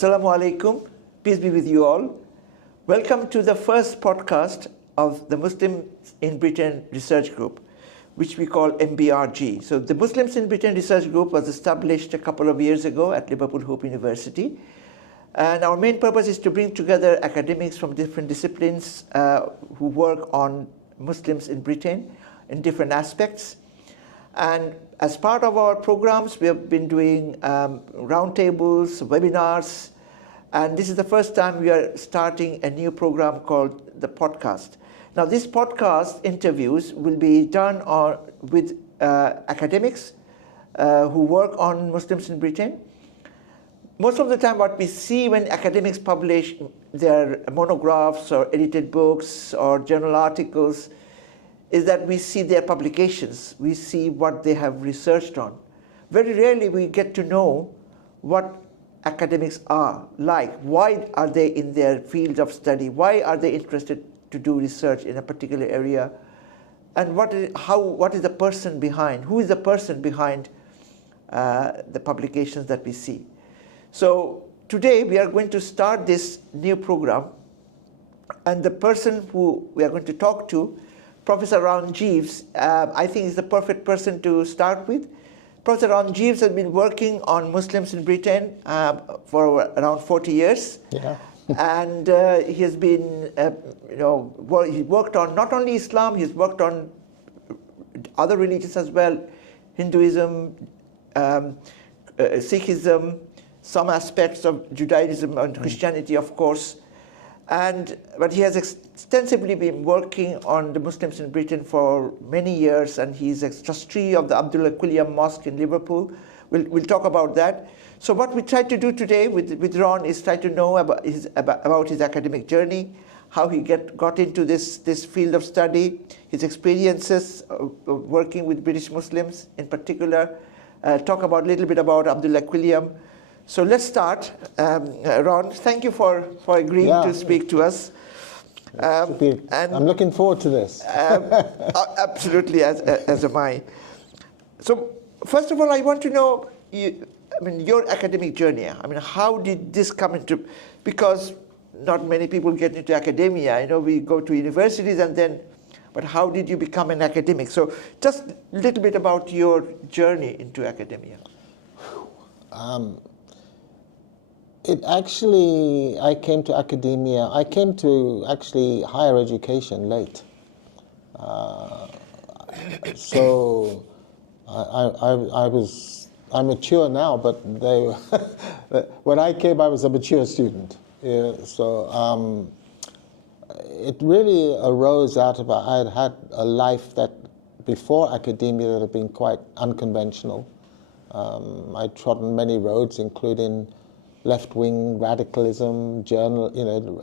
Assalamu alaikum, peace be with you all. Welcome to the first podcast of the Muslims in Britain Research Group, which we call MBRG. So the Muslims in Britain Research Group was established a couple of years ago at Liverpool Hope University. And our main purpose is to bring together academics from different disciplines who work on Muslims in Britain in different aspects. And as part of our programs, we have been doing roundtables, webinars, and this is the first time we are starting a new program called the podcast. Now, this podcast interviews will be done with academics who work on Muslims in Britain. Most of the time, what we see when academics publish their monographs or edited books or journal articles is that we see their publications, we see what they have researched on. Very rarely we get to know what academics are like. Why are they in their field of study? Why are they interested to do research in a particular area? And what is the person behind? Who is the person behind the publications that we see? So today we are going to start this new program, and the person who we are going to talk to, Professor Ron Geaves, I think is the perfect person to start with. Professor Ron Geaves has been working on Muslims in Britain for around 40 years. Yeah. And he has been, he worked on not only Islam, he's worked on other religions as well, Hinduism, Sikhism, some aspects of Judaism and Christianity, of course. But he has extensively been working on the Muslims in Britain for many years, and he's a trustee of the Abdullah Quilliam Mosque in Liverpool. We'll talk about that. So what we try to do today with Ron is try to know about his academic journey, how he got into this field of study, his experiences working with British Muslims in particular, talk about a little bit about Abdullah Quilliam. So let's start. Ron, thank you for agreeing to speak to us. I'm looking forward to this. Absolutely, as am I. So first of all, I want to know, your academic journey. How did this come into, because not many people get into academia. I know we go to universities but how did you become an academic? So just a little bit about your journey into academia. I came to academia, I came to actually higher education late. So I'm mature now, but when I came, I was a mature student. Yeah, so it really arose out of, I had had a life that before academia that had been quite unconventional. I'd trodden many roads, including left-wing radicalism, journalism.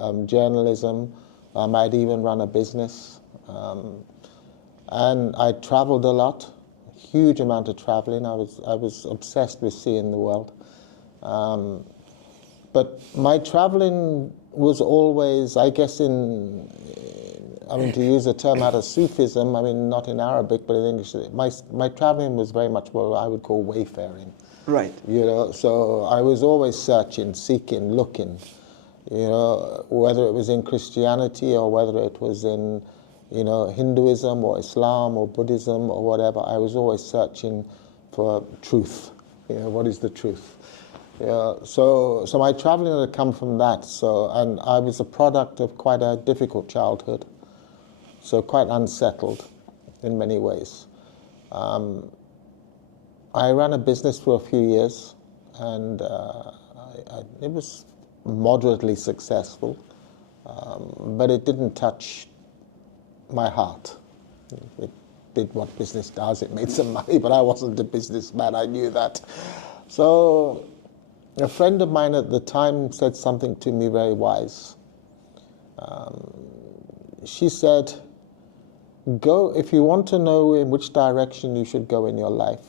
I'd even run a business. And I traveled a lot, huge amount of traveling. I was obsessed with seeing the world. But my traveling was always, I guess to use a term out of Sufism, not in Arabic, but in English, my traveling was very much what I would call wayfaring. Right. So I was always searching, seeking, looking, whether it was in Christianity or whether it was in, Hinduism or Islam or Buddhism or whatever. I was always searching for truth. What is the truth? So my traveling had come from that. And I was a product of quite a difficult childhood, so quite unsettled in many ways. I ran a business for a few years, and it was moderately successful, but it didn't touch my heart. It did what business does, it made some money, but I wasn't a businessman, I knew that. So a friend of mine at the time said something to me very wise. She said, if you want to know in which direction you should go in your life,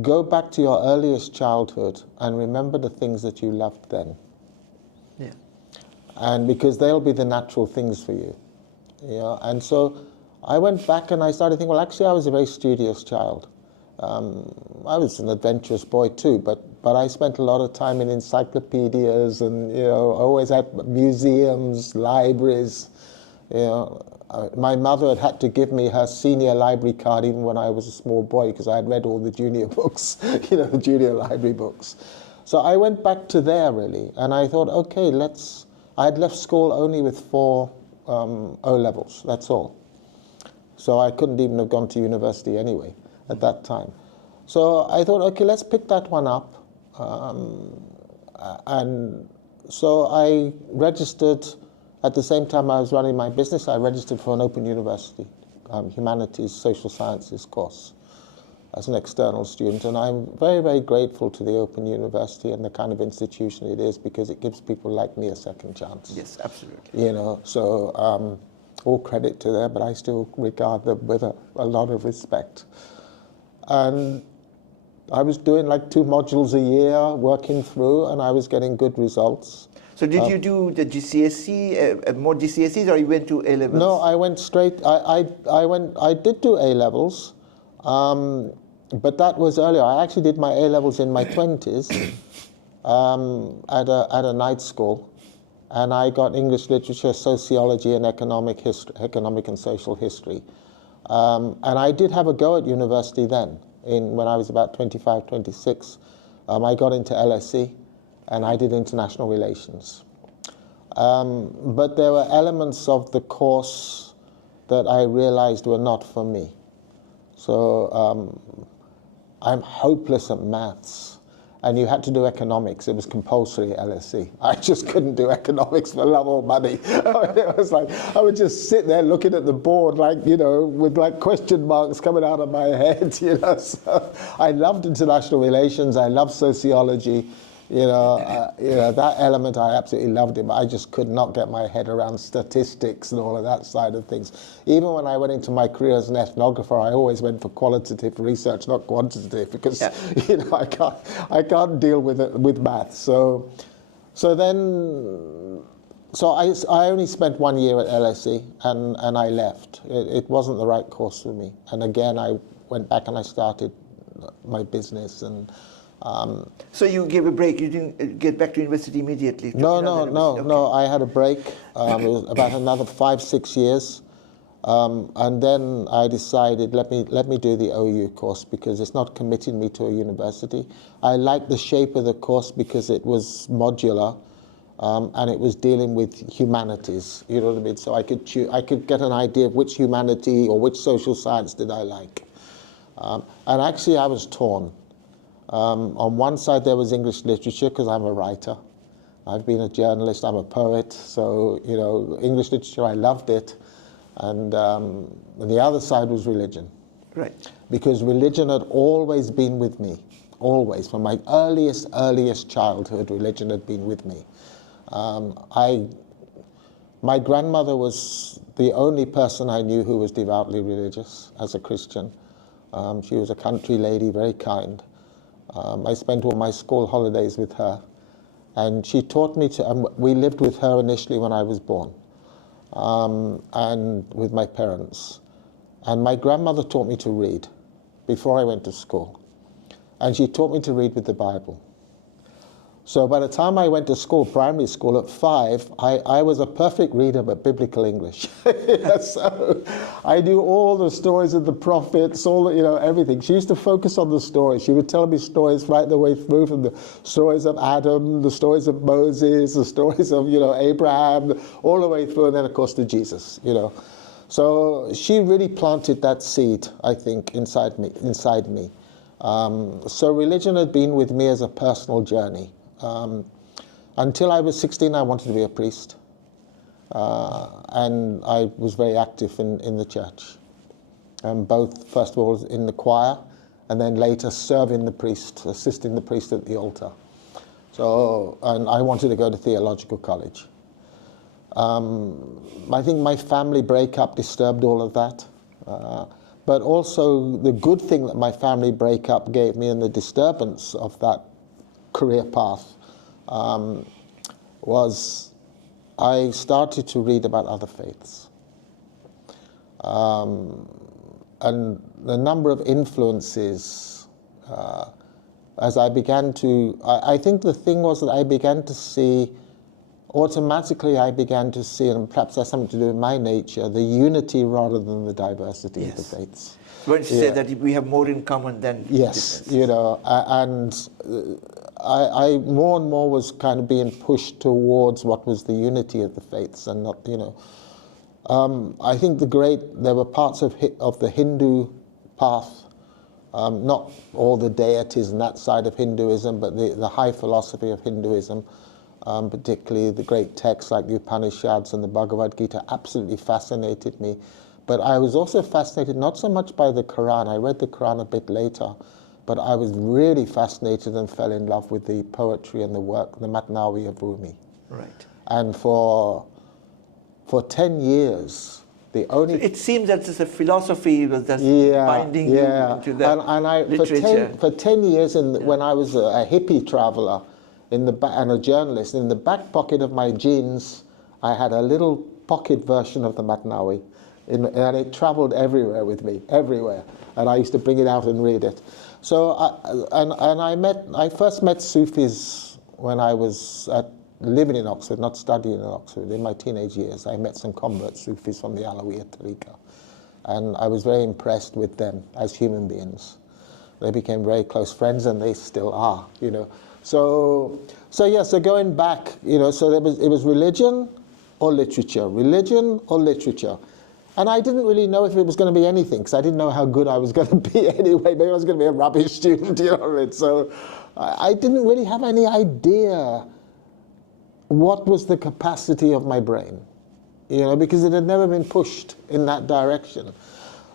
go back to your earliest childhood and remember the things that you loved then. Yeah. And because they'll be the natural things for you. And so I went back and I started thinking, well, actually I was a very studious child. I was an adventurous boy too, but but I spent a lot of time in encyclopedias and, always at museums, libraries. My mother had to give me her senior library card even when I was a small boy because I had read all the junior books, the junior library books. So I went back to there, really, and I thought, okay, I had left school only with 4 O-levels, that's all. So I couldn't even have gone to university anyway at that time. So I thought, okay, let's pick that one up. And so I registered, at the same time I was running my business, I registered for an open university, Humanities, Social Sciences course as an external student. And I'm very, very grateful to the Open University and the kind of institution it is because it gives people like me a second chance. Yes, absolutely. So all credit to them, but I still regard them with a lot of respect. And I was doing like 2 modules a year, working through, and I was getting good results. So did you do the GCSE, more GCSEs, or you went to A-levels? No, I went straight. I did do A-levels, but that was earlier. I actually did my A-levels in my 20s at a night school, and I got English literature, sociology, and economic and social history. And I did have a go at university then. When I was about 25, 26, I got into LSE, and I did international relations. But there were elements of the course that I realized were not for me. So I'm hopeless at maths. And you had to do economics. It was compulsory at LSE. I just couldn't do economics for love or money. It was like, I would just sit there looking at the board, with question marks coming out of my head, So I loved international relations. I loved sociology. That element, I absolutely loved it, but I just could not get my head around statistics and all of that side of things. Even when I went into my career as an ethnographer, I always went for qualitative research, not quantitative, because I can't deal with maths. So I only spent 1 year at LSE, and I left. It wasn't the right course for me. And again, I went back and I started my business and. So you gave a break. You didn't get back to university immediately? No. I had a break. It was about another 5-6 years, and then I decided let me do the OU course because it's not committing me to a university. I liked the shape of the course because it was modular, and it was dealing with humanities. You know what I mean? So I could get an idea of which humanity or which social science did I like, and actually I was torn. On one side there was English literature because I'm a writer. I've been a journalist, I'm a poet, so English literature, I loved it. And the other side was religion. Right. Because religion had always been with me, always. From my earliest childhood, religion had been with me. My grandmother was the only person I knew who was devoutly religious as a Christian. She was a country lady, very kind. I spent all my school holidays with her, and she taught me we lived with her initially when I was born, and with my parents. And my grandmother taught me to read before I went to school, and she taught me to read with the Bible. So by the time I went to school, primary school, at 5, I was a perfect reader, but biblical English. So I knew all the stories of the prophets, everything. She used to focus on the stories. She would tell me stories right the way through, from the stories of Adam, the stories of Moses, the stories of, Abraham, all the way through, and then, of course, to Jesus, So she really planted that seed, I think, inside me. So religion had been with me as a personal journey. Until I was 16, I wanted to be a priest. And I was very active in the church. Both, first of all, in the choir, and then later serving the priest, assisting the priest at the altar. And I wanted to go to theological college. I think my family breakup disturbed all of that. But also the good thing that my family breakup gave me and the disturbance of that career path was I started to read about other faiths. And the number of influences as I began to, I think the thing was that I began to see, automatically I began to see, and perhaps that's something to do with my nature, the unity rather than the diversity of the faiths. When you say that we have more in common than differences. I more and more was kind of being pushed towards what was the unity of the faiths, and not, I think there were parts of the Hindu path, not all the deities and that side of Hinduism, but the high philosophy of Hinduism, particularly the great texts like the Upanishads and the Bhagavad Gita, absolutely fascinated me. But I was also fascinated not so much by the Quran. I read the Quran a bit later, but I was really fascinated and fell in love with the poetry and the work, the Matnawi of Rumi. Right. And for 10 years, the only... So it seems that it's a philosophy was just binding you into that literature. For 10 years, when I was a hippie traveler and a journalist, in the back pocket of my jeans, I had a little pocket version of the Matnawi. And it traveled everywhere with me, everywhere. And I used to bring it out and read it. So, I first met Sufis when I was living in Oxford, not studying in Oxford. In my teenage years, I met some convert Sufis from the Alawiyya Tariqa. And I was very impressed with them as human beings. They became very close friends, and they still are, So going back, so it was religion or literature, And I didn't really know if it was going to be anything, because I didn't know how good I was going to be anyway. Maybe I was going to be a rubbish student, So I didn't really have any idea what was the capacity of my brain, because it had never been pushed in that direction.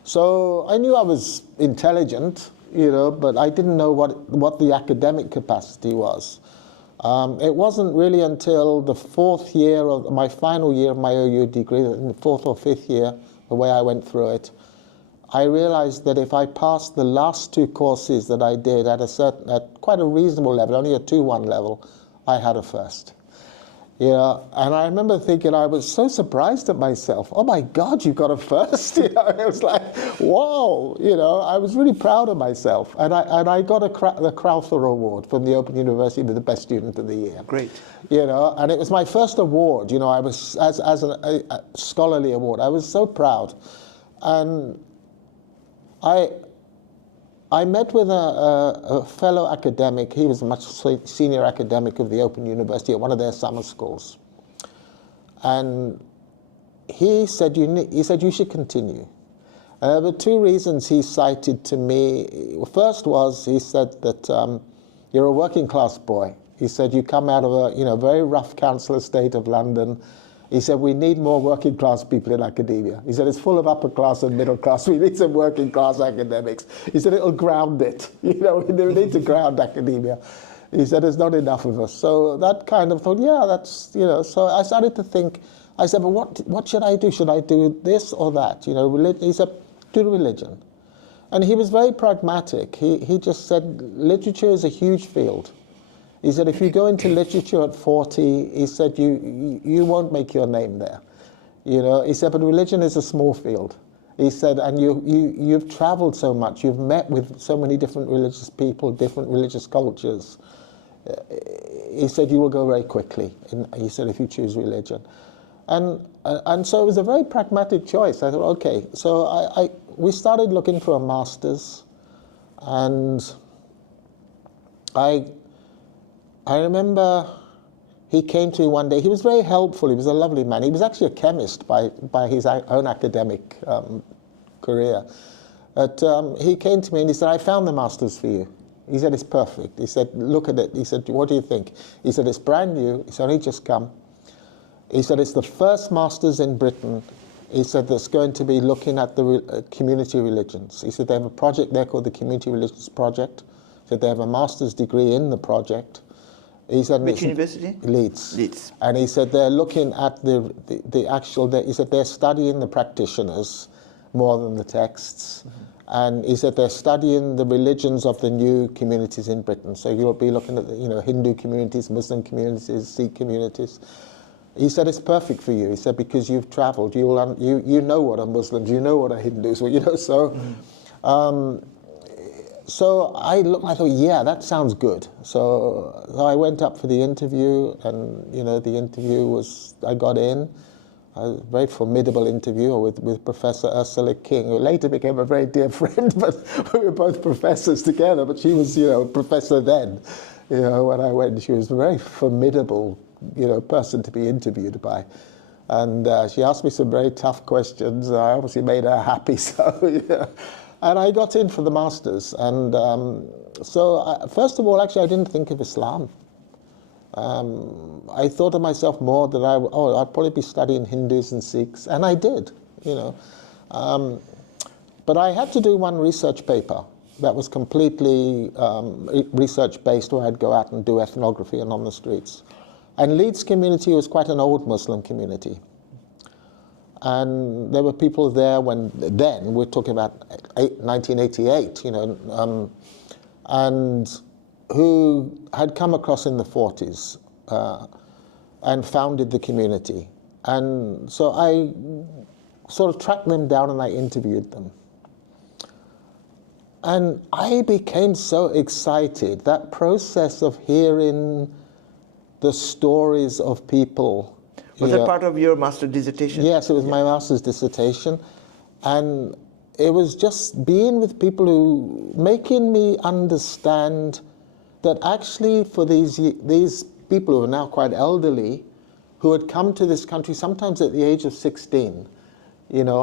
So I knew I was intelligent, but I didn't know what the academic capacity was. It wasn't really until the fourth year of my final year of my OU degree, in the fourth or fifth year, the way I went through it, I realized that if I passed the last two courses that I did at quite a reasonable level, only a 2-1 level, I had a first. And I remember thinking, I was so surprised at myself. Oh my God, you got a first! It was like, whoa! I was really proud of myself, and I got the Crowther Award from the Open University for the best student of the year. Great. And it was my first award. I was as a scholarly award. I was so proud, and I met with a fellow academic. He was a much senior academic of the Open University at one of their summer schools. And he said, you should continue. There were two reasons he cited to me. First was, he said that you're a working class boy. He said, you come out of a very rough council estate of London. He said, we need more working class people in academia. He said, it's full of upper class and middle class. We need some working class academics. He said, it'll ground it. We need to ground academia. He said, there's not enough of us. So that kind of thought, that's, so I started to think, I said, but what should I do? Should I do this or that? He said, do religion. And he was very pragmatic. He just said, literature is a huge field. He said, if you go into literature at 40, he said, you won't make your name there. He said, but religion is a small field. He said, and you've traveled so much, you've met with so many different religious people, different religious cultures. He said, you will go very quickly. He said, if you choose religion. And so it was a very pragmatic choice. I thought, okay. So we started looking for a master's, and I remember he came to me one day. He was very helpful. He was a lovely man. He was actually a chemist by his own academic career. But he came to me and he said, I found the master's for you. He said, it's perfect. He said, look at it. He said, what do you think? He said, it's brand new. It's only just come. He said, it's the first master's in Britain. He said, that's going to be looking at the community religions. He said, they have a project there called the Community Religions Project. He said, they have a master's degree in the project. He said, which university? Leeds. Leeds. And he said they're looking at the actual, he said they're studying the practitioners more than the texts. Mm-hmm. And he said they're studying the religions of the new communities in Britain. So you'll be looking at Hindu communities, Muslim communities, Sikh communities. He said it's perfect for you. He said because you've travelled, you know what are Muslims, you know what are Hindus, so. Mm-hmm. so I thought, yeah, that sounds good. So I went up for the interview, and the interview was, I got in. A very formidable interview with Professor Ursula King, who later became a very dear friend, but we were both professors together, but she was, professor then. When I went, she was a very formidable, person to be interviewed by. And she asked me some very tough questions. I obviously made her happy, so, And I got in for the Masters. And first of all, actually, I didn't think of Islam. I thought of myself more that I'd probably be studying Hindus and Sikhs, and I did, But I had to do one research paper that was completely research-based, where I'd go out and do ethnography and on the streets. And Leeds community was quite an old Muslim community. And there were people there then we're talking about 1988, and who had come across in the 40s and founded the community. And so I sort of tracked them down and I interviewed them. And I became so excited, that process of hearing the stories of people. Was that part of your master's dissertation? Yes, it was my master's dissertation. And it was just being with people who, making me understand that actually for these people who are now quite elderly, who had come to this country sometimes at the age of 16,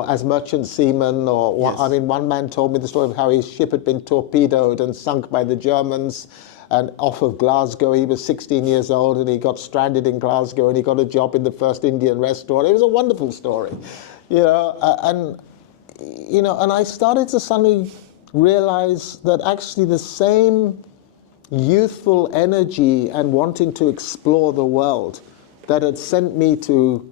as merchant seamen, or yes. I mean, one man told me the story of how his ship had been torpedoed and sunk by the Germans, and off of Glasgow. He was 16 years old and he got stranded in Glasgow and he got a job in the first Indian restaurant. It was a wonderful story, and I started to suddenly realize that actually the same youthful energy and wanting to explore the world that had sent me to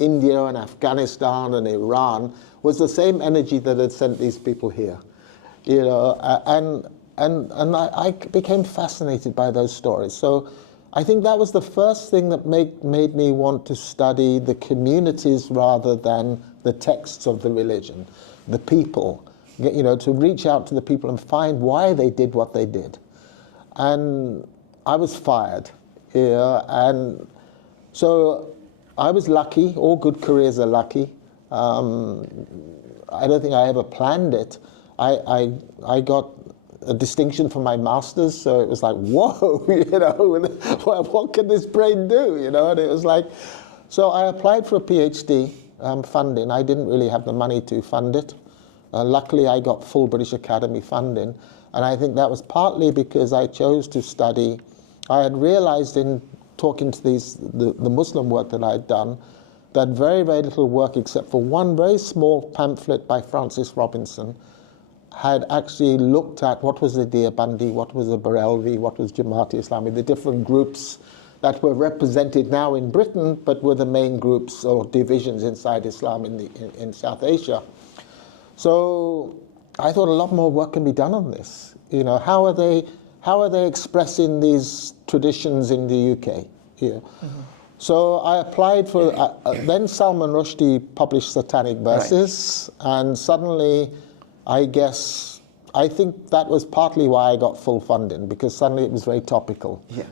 India and Afghanistan and Iran was the same energy that had sent these people here, and I became fascinated by those stories. So I think that was the first thing that made me want to study the communities rather than the texts of the religion, the people, to reach out to the people and find why they did what they did. And I was fired, and so I was lucky. All good careers are lucky. I don't think I ever planned it. I got a distinction for my master's, so it was like, whoa, what can this brain do, And it was like, so I applied for a PhD funding. I didn't really have the money to fund it. Luckily, I got full British Academy funding. And I think that was partly because I chose to study. I had realized in talking to the Muslim work that I'd done, that very, very little work, except for one very small pamphlet by Francis Robinson, had actually looked at what was the Deobandi, what was the Barelvi, what was Jamaat-e-Islami, the different groups that were represented now in Britain, but were the main groups or divisions inside Islam in South Asia. So I thought a lot more work can be done on this. How are they expressing these traditions in the UK? Mm-hmm. So I applied for. Then Salman Rushdie published Satanic Verses, right. And suddenly, I think that was partly why I got full funding, because suddenly it was very topical. Yeah.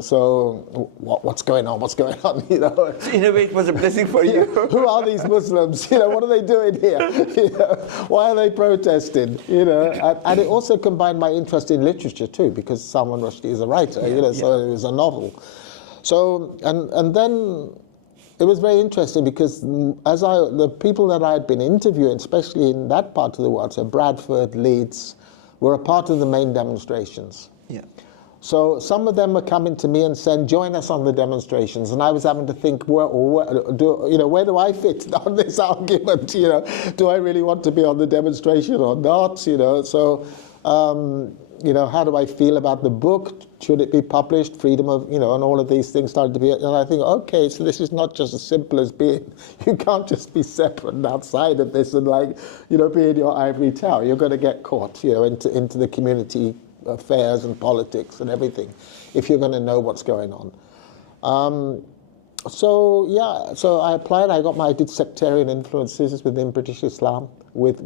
So what's going on? What's going on? So in a way, it was a blessing for you. Who are these Muslims? What are they doing here? Why are they protesting? And it also combined my interest in literature too, because Salman Rushdie is a writer. So it was a novel. So and then it was very interesting because the people that I had been interviewing, especially in that part of the world, so Bradford, Leeds, were a part of the main demonstrations. Yeah. So some of them were coming to me and saying, join us on the demonstrations. And I was having to think, where do I fit on this argument? Do I really want to be on the demonstration or not? So, how do I feel about the book? Should it be published? Freedom of, and all of these things started to be, and I think, okay, so this is not just as simple as being, you can't just be separate and outside of this and be in your ivory tower. You're going to get caught, into the community affairs and politics and everything, if you're going to know what's going on. So I applied. I did sectarian influences within British Islam with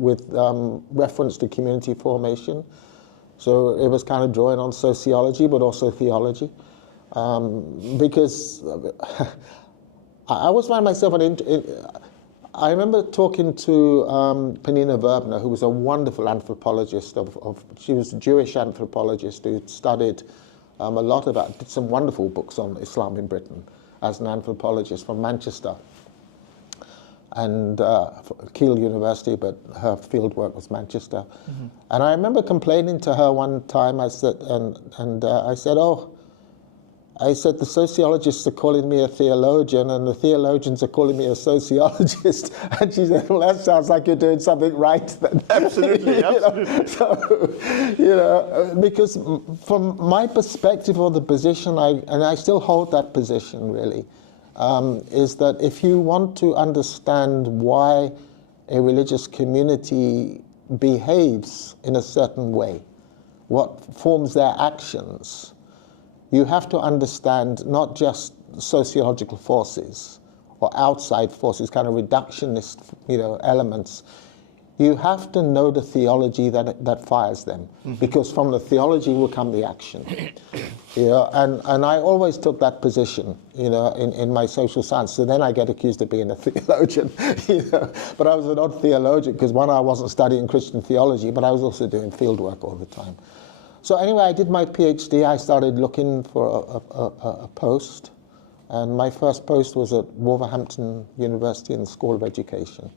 reference to community formation. So it was kind of drawing on sociology, but also theology. Because I always find myself I remember talking to Penina Verbner, who was a wonderful anthropologist. She was a Jewish anthropologist who studied a lot about, did some wonderful books on Islam in Britain as an anthropologist from Manchester and Keele University, but her fieldwork was Manchester. Mm-hmm. And I remember complaining to her one time. I said, I said, the sociologists are calling me a theologian and the theologians are calling me a sociologist. And she said, well, that sounds like you're doing something right then. Absolutely, absolutely. So, because from my perspective or the position, and I still hold that position really, is that if you want to understand why a religious community behaves in a certain way, what forms their actions, you have to understand not just sociological forces or outside forces, kind of reductionist, elements. You have to know the theology that fires them, mm-hmm. because from the theology will come the action. And I always took that position, in my social science. So then I get accused of being a theologian, But I was an odd theologian because one, I wasn't studying Christian theology, but I was also doing field work all the time. So anyway, I did my PhD. I started looking for a post, and my first post was at Wolverhampton University in the School of Education.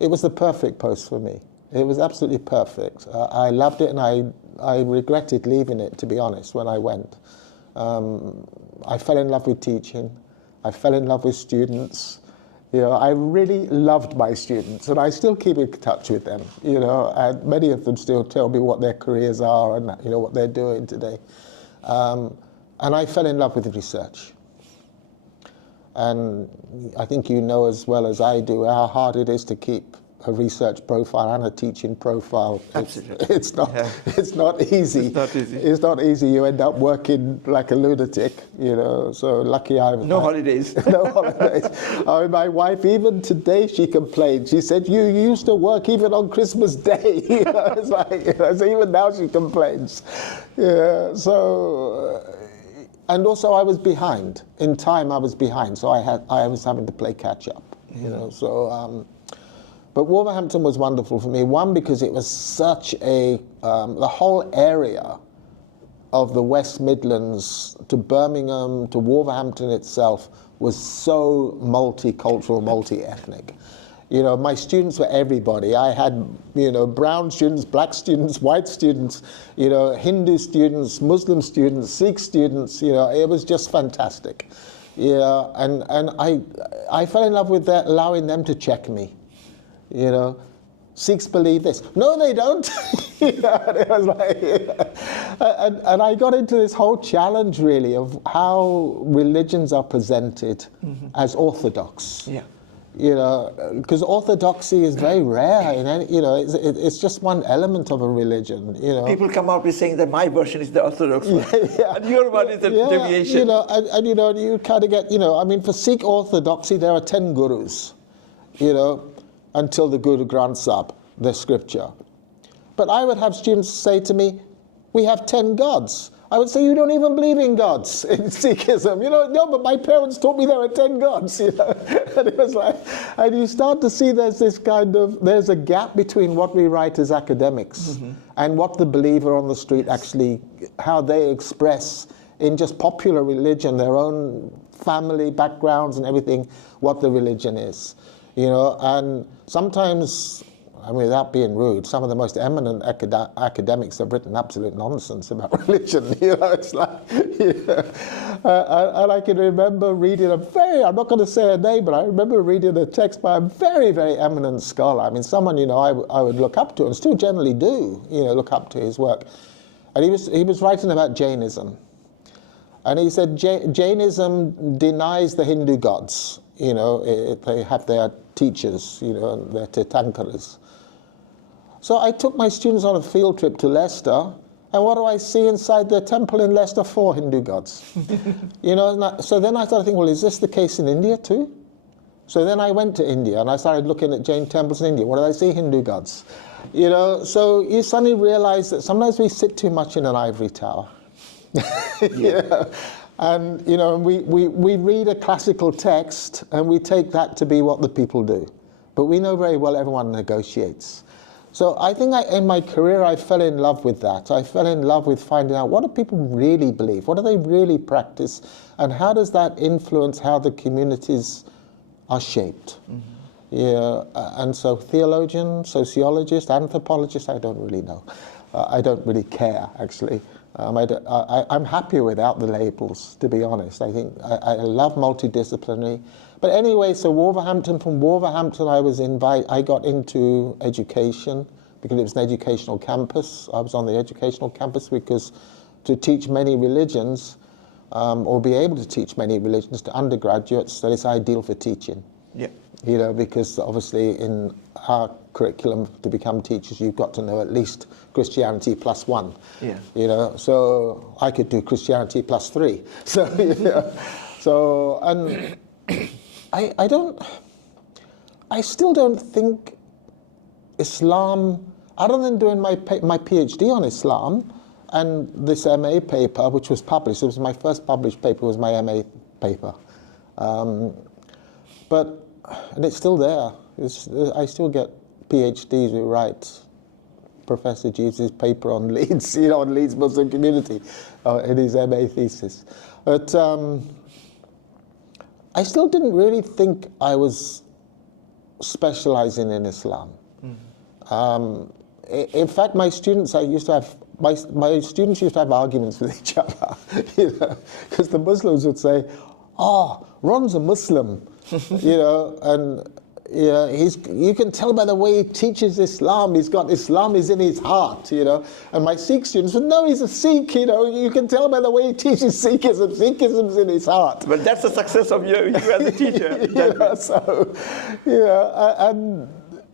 It was the perfect post for me. It was absolutely perfect. I loved it, and I regretted leaving it, to be honest, when I went. I fell in love with teaching. I fell in love with students. I really loved my students, and I still keep in touch with them, and many of them still tell me what their careers are and, what they're doing today. And I fell in love with research. And I think you know as well as I do how hard it is to keep a research profile and a teaching profile. Absolutely. It's not easy. It's not easy. It's not easy. You end up working like a lunatic, So lucky I was. No holidays. No holidays. My wife, even today, she complained. She said, you used to work even on Christmas Day. It's like, so even now she complains. Yeah, so... And also I was behind. In time I was behind, so I was having to play catch up, so... But Wolverhampton was wonderful for me. One, because it was such the whole area of the West Midlands to Birmingham to Wolverhampton itself was so multicultural, multi-ethnic. My students were everybody. I had, brown students, black students, white students, Hindu students, Muslim students, Sikh students, it was just fantastic. Yeah, and I fell in love with that, allowing them to check me. Sikhs believe this. No, they don't. It was like, and I got into this whole challenge really of how religions are presented mm-hmm. as orthodox. Yeah. Because orthodoxy is very rare in any, it's just one element of a religion, People come out with saying that my version is the orthodox one, and your one is the deviation. And you kind of get, for Sikh orthodoxy, there are 10 gurus, until the Guru Granth Sahib, the scripture. But I would have students say to me, we have 10 gods. I would say, you don't even believe in gods in Sikhism. No, but my parents taught me there are 10 gods, And it was like, and you start to see there's a gap between what we write as academics mm-hmm. and what the believer on the street actually, how they express in just popular religion, their own family backgrounds and everything, what the religion is. And sometimes, without being rude, some of the most eminent academics have written absolute nonsense about religion. It's like, and I can remember reading I'm not going to say a name, but I remember reading a text by a very, very eminent scholar. Someone, I would look up to and still generally do, look up to his work. And he was writing about Jainism. And he said Jainism denies the Hindu gods. They have their teachers, and their Tirthankaras. So I took my students on a field trip to Leicester, and what do I see inside the temple in Leicester? 4 Hindu gods. So then I started thinking, well, is this the case in India too? So then I went to India, and I started looking at Jain temples in India. What did I see? Hindu gods. You know, so you suddenly realize that sometimes we sit too much in an ivory tower. You know? And, you know, we read a classical text and we take that to be what the people do. But we know very well everyone negotiates. So I think in my career I fell in love with that. I fell in love with finding out what do people really believe, what do they really practice, and how does that influence how the communities are shaped. Yeah, and so theologian, sociologist, anthropologist, I don't really know. I don't really care, actually. I'm happier without the labels, to be honest. I think I love multidisciplinary. But anyway, so from Wolverhampton, I got into education because it was an educational campus. I was on the educational campus because to teach many religions, or be able to teach many religions to undergraduates, that is ideal for teaching. Yeah. You know, because obviously in our curriculum to become teachers, you've got to know at least Christianity +1. Yeah. You know, so I could do Christianity +3. So, you know, so, and I still don't think Islam, other than doing my PhD on Islam and this MA paper, which was published, it was my first published paper, was my MA paper. And it's still there. I still get PhDs who write Professor Reaves' paper on Leeds, you know, on Leeds Muslim community, in his MA thesis. But I still didn't really think I was specializing in Islam. In fact, my students, my students used to have arguments with each other, you know, because the Muslims would say, "Oh, Ron's a Muslim," you know, and yeah, you can tell by the way he teaches Islam. He's got Islam is in his heart, you know. And my Sikh students would, "No, he's a Sikh, you know. You can tell by the way he teaches Sikhism. Sikhism's in his heart." But that's the success of you as a teacher. You know, so, yeah, and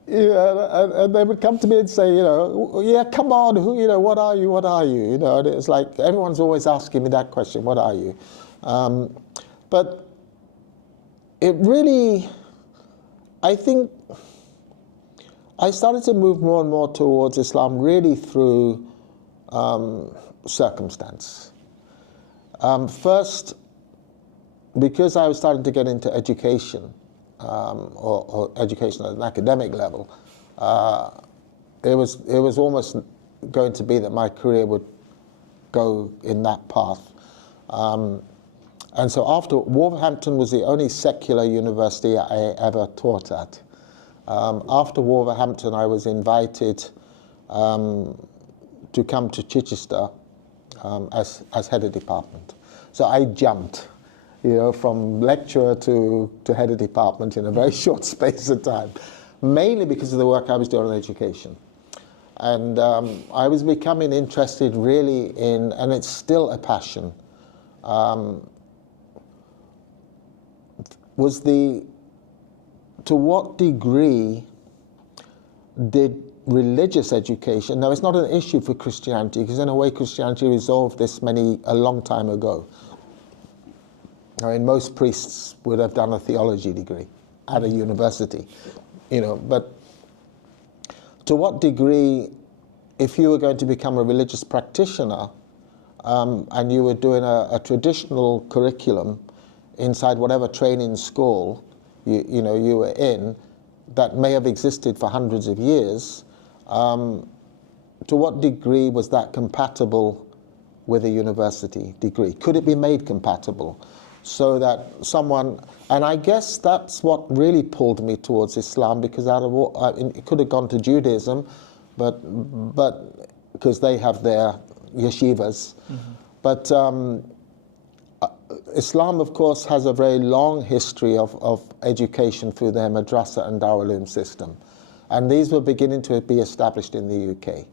they would come to me and say, you know, "Yeah, come on, what are you? What are you?" You know, and it's like everyone's always asking me that question, "What are you?" But it really, I think I started to move more and more towards Islam really through circumstance. First, because I was starting to get into education, or education at an academic level, it was almost going to be that my career would go in that path. And so after, Wolverhampton was the only secular university I ever taught at. After Wolverhampton, I was invited to come to Chichester as head of department. So I jumped, you know, from lecturer to head of department in a very short space of time, mainly because of the work I was doing on education. And I was becoming interested really in, and it's still a passion, was to what degree did religious education, now it's not an issue for Christianity, because in a way Christianity resolved this a long time ago. I mean, most priests would have done a theology degree at a university, you know, but to what degree, if you were going to become a religious practitioner, and you were doing a traditional curriculum inside whatever training school you were in, that may have existed for hundreds of years, to what degree was that compatible with a university degree? Could it be made compatible so that someone, and I guess that's what really pulled me towards Islam, because it could have gone to Judaism, but because they have their yeshivas, but Islam, of course, has a very long history of education through their madrasa and Darul system. And these were beginning to be established in the UK.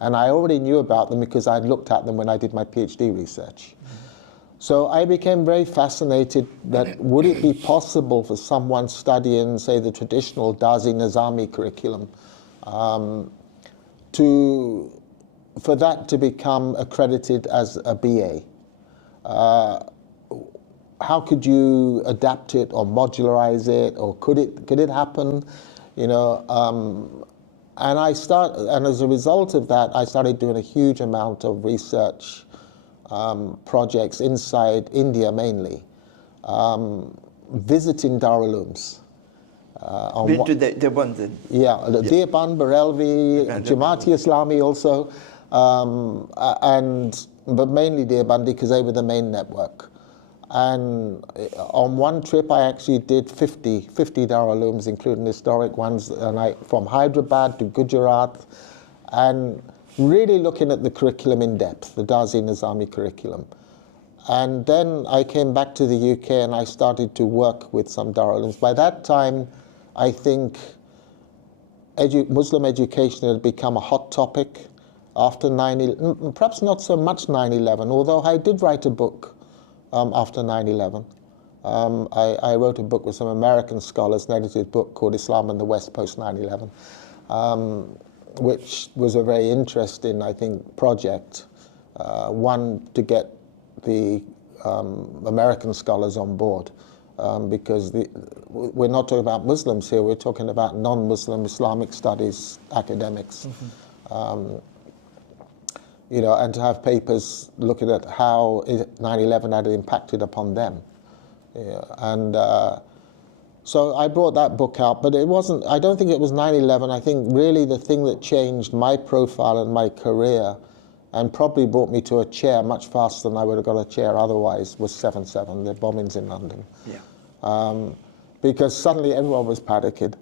And I already knew about them because I'd looked at them when I did my PhD research. So I became very fascinated that would it be possible for someone studying, say, the traditional Darzi Nizami curriculum, for that to become accredited as a BA? How could you adapt it or modularize it, or could it happen? You know, and as a result of that, I started doing a huge amount of research projects inside India mainly, visiting Darul-Ulooms. Been to the Deoband then? Yeah, Deoband, Barelvi, Jamaat-e-Islami also, but mainly Deoband because they were the main network. And on one trip, I actually did 50 Darul-Ulooms, including historic ones, and from Hyderabad to Gujarat, and really looking at the curriculum in depth, the Darul-Nizami curriculum. And then I came back to the UK and I started to work with some Darul-Ulooms. By that time, I think Muslim education had become a hot topic after 9/11, perhaps not so much 9/11, although I did write a book after 9/11. I wrote a book with some American scholars, an edited book called Islam in the West Post 9/11, which was a very interesting, I think, project. One, to get the American scholars on board, because we're not talking about Muslims here, we're talking about non-Muslim Islamic studies academics. And to have papers looking at how 9/11 had impacted upon them. So I brought that book out, but I don't think it was 9/11. I think really the thing that changed my profile and my career and probably brought me to a chair much faster than I would have got a chair otherwise was 7/7, the bombings in London. Yeah. Because suddenly everyone was panicking.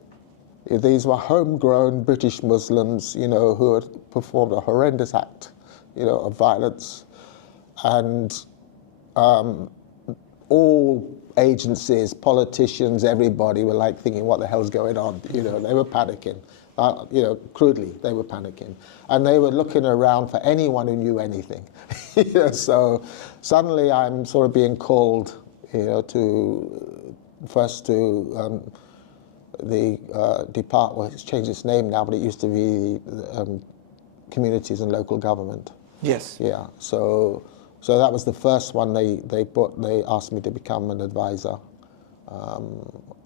These were homegrown British Muslims, who had performed a horrendous act, of violence. And all agencies, politicians, everybody were like thinking, what the hell's going on? They were panicking. Crudely, they were panicking. And they were looking around for anyone who knew anything. So suddenly I'm sort of being called, the department, well, it's changed its name now, but it used to be Communities and Local Government. Yes. Yeah. So that was the first one they asked me to become an advisor.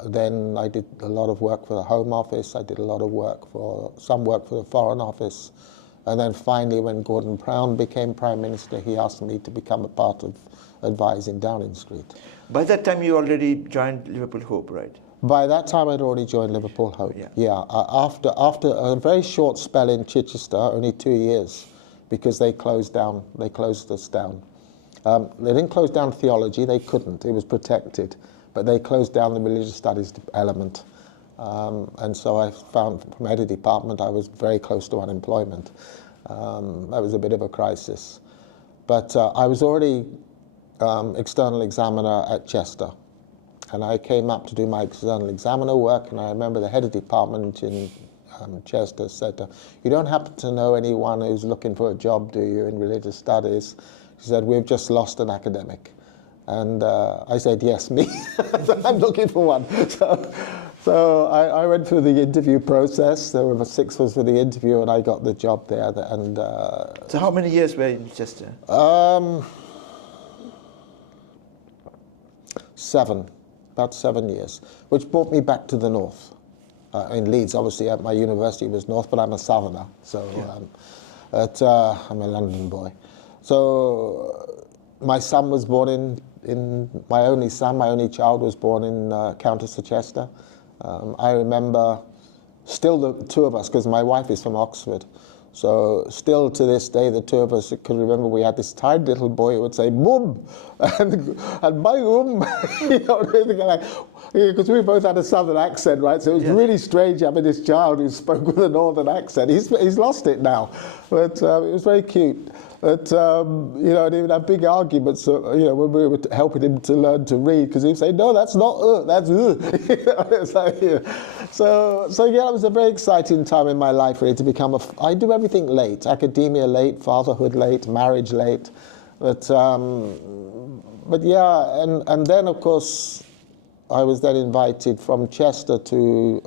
Then I did a lot of work for the Home Office. I did a lot of work for the Foreign Office. And then finally, when Gordon Brown became Prime Minister, he asked me to become a part of advising Downing Street. By that time, you already joined Liverpool Hope, right? By that time, I'd already joined Liverpool Hope. Yeah. After a very short spell in Chichester, only 2 years, because they closed us down. They didn't close down theology. They couldn't. It was protected. But they closed down the religious studies element. And so I found from head of department, I was very close to unemployment. That was a bit of a crisis. But I was already external examiner at Chester. And I came up to do my external examiner work, and I remember the head of department in Chester said, you don't happen to know anyone who's looking for a job, do you, in religious studies? She said, we've just lost an academic. And I said, yes, me. I'm looking for one. So I went through the interview process. There were 6 of us for the interview, and I got the job there. And so how many years were you in Chester? 7. About 7 years, which brought me back to the north. In Leeds, obviously, my university was north, but I'm a southerner, so I'm a London boy. So my son was born my only child was born in Countess of Chester. I remember still the 2 of us, because my wife is from Oxford. So still to this day, the 2 of us could remember we had this tiny little boy who would say, Mum, and my because we both had a southern accent, right? So it was really strange having this child who spoke with a northern accent. He's lost it now, but it was very cute. But, and even had big arguments, when we were helping him to learn to read, because he'd say, no, that's not that's So it was a very exciting time in my life, really, to become I do everything late, academia late, fatherhood late, marriage late. But yeah, and then, of course, I was then invited from Chester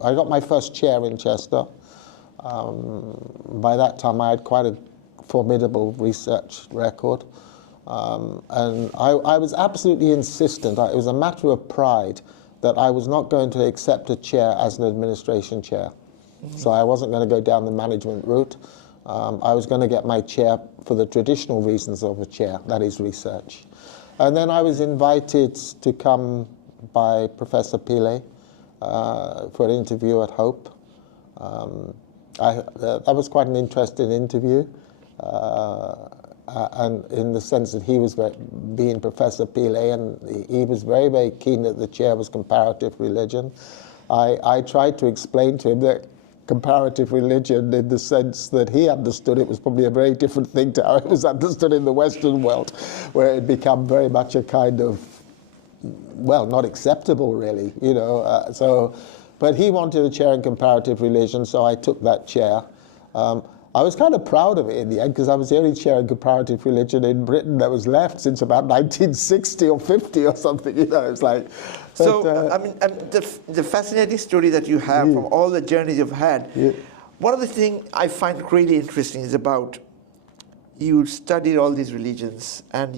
I got my first chair in Chester. By that time, I had quite a formidable research record. And I was absolutely insistent. It was a matter of pride that I was not going to accept a chair as an administration chair. So I wasn't going to go down the management route. I was going to get my chair for the traditional reasons of a chair, that is research. And then I was invited to come by Professor Pillay for an interview at Hope. That was quite an interesting interview, and in the sense that he was being Professor Pillay, and he was very, very keen that the chair was comparative religion. I tried to explain to him that comparative religion, in the sense that he understood it, was probably a very different thing to how it was understood in the Western world, where it had become very much a kind of, well, not acceptable really, you know. But he wanted a chair in comparative religion, so I took that chair. I was kind of proud of it in the end, because I was the only chair in comparative religion in Britain that was left since about 1960 or 50 or something, you know. It's like... So, I mean, the fascinating story that you have from all the journeys you've had, one of the things I find really interesting is about you studied all these religions, and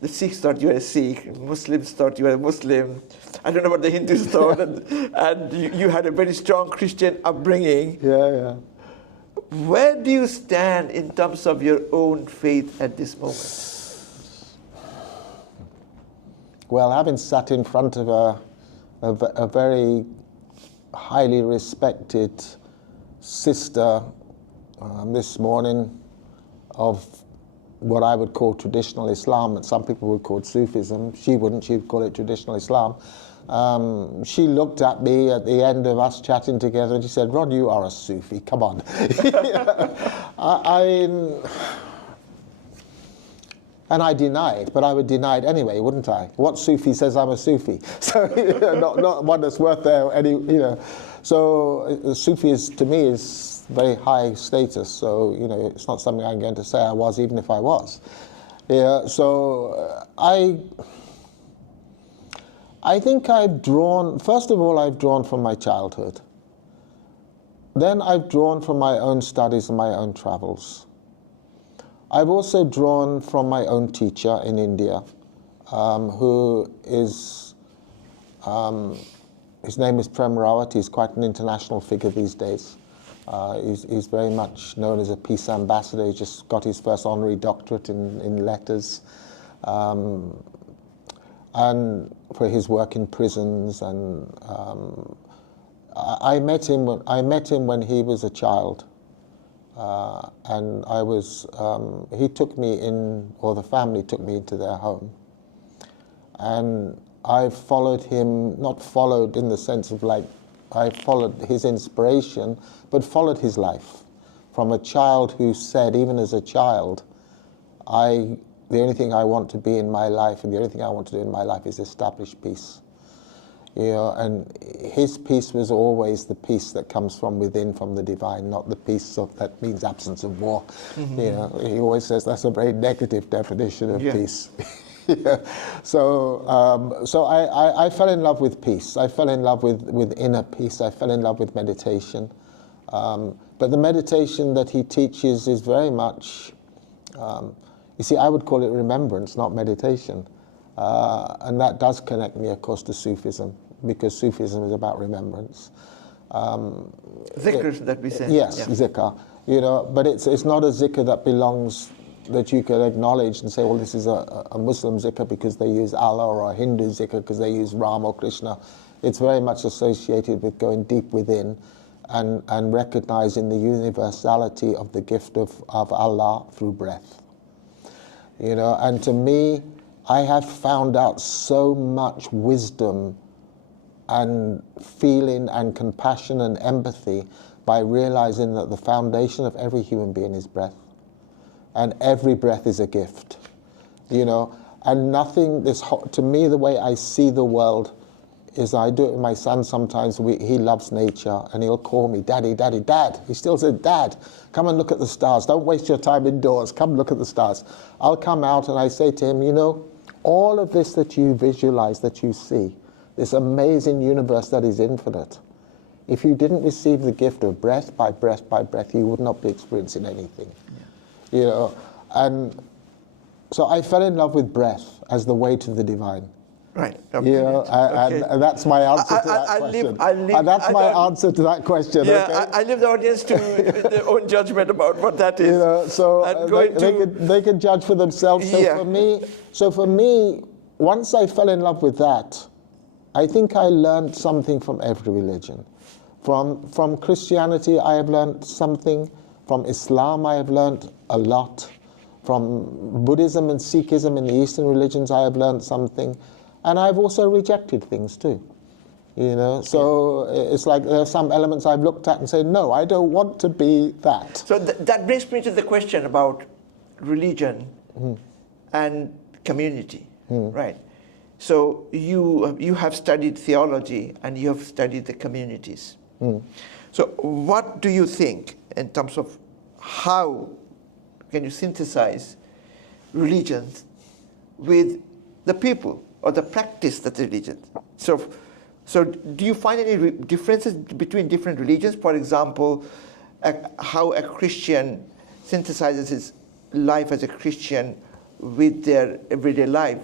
the Sikhs thought you were a Sikh, Muslims thought you were a Muslim, I don't know what the Hindus thought, and you had a very strong Christian upbringing. Yeah. Where do you stand in terms of your own faith at this moment? Well, having sat in front of a very highly respected sister this morning of what I would call traditional Islam, and some people would call it Sufism. She wouldn't, she'd call it traditional Islam. She looked at me at the end of us chatting together and she said, "Ron, you are a Sufi, come on." And I denied, but I would deny it anyway, wouldn't I? What Sufi says I'm a Sufi? So not one that's worth any, you know. So Sufi is, to me, is very high status. So, you know, it's not something I'm going to say I was, even if I was. Yeah. So I think I've drawn, first of all, I've drawn from my childhood. Then I've drawn from my own studies and my own travels. I've also drawn from my own teacher in India, who is, his name is Prem Rawat. He's quite an international figure these days. He's very much known as a peace ambassador. He just got his first honorary doctorate in letters. And for his work in prisons, and I met him when he was a child. And I was, he took me in, or the family took me into their home. And I followed him, not followed in the sense of like, I followed his inspiration, but followed his life. From a child who said, even as a child, the only thing I want to be in my life, and the only thing I want to do in my life is establish peace. You know, and his peace was always the peace that comes from within, from the divine, not the peace that means absence of war. Mm-hmm. You know, he always says that's a very negative definition of peace. Yeah. So I fell in love with peace. I fell in love with inner peace. I fell in love with meditation. But the meditation that he teaches is very much, you see, I would call it remembrance, not meditation. And that does connect me, of course, to Sufism, because Sufism is about remembrance. Zikr, that we say. Yes, zikr. You know, but it's not a zikr that belongs, that you can acknowledge and say, well, this is a Muslim zikr because they use Allah, or a Hindu zikr because they use Ram or Krishna. It's very much associated with going deep within and recognizing the universality of the gift of Allah through breath. You know, and to me, I have found out so much wisdom and feeling and compassion and empathy by realizing that the foundation of every human being is breath. And every breath is a gift, you know. And nothing, to me, the way I see the world is, I do it with my son sometimes. He loves nature, and he'll call me, "Daddy, Daddy, Dad." He still says, "Dad, come and look at the stars. Don't waste your time indoors. Come look at the stars." I'll come out and I say to him, you know, all of this that you visualize, that you see, this amazing universe that is infinite, if you didn't receive the gift of breath by breath by breath, you would not be experiencing anything. Yeah. You know, and so I fell in love with breath as the way to the divine. Right. And that's my answer to that question. That's my answer to that question. Yeah, okay? I leave the audience to their own judgment about what that is. They can judge for themselves. So for me, once I fell in love with that, I think I learned something from every religion. From Christianity, I have learned something. From Islam, I have learned a lot. From Buddhism and Sikhism and the Eastern religions, I have learned something. And I've also rejected things too. So it's like there are some elements I've looked at and say, no, I don't want to be that. So that brings me to the question about religion and community, right? So you have studied theology and you have studied the communities. So what do you think in terms of how can you synthesize religions with the people or the practice that the religion? So do you find any differences between different religions? For example, how a Christian synthesizes his life as a Christian with their everyday life,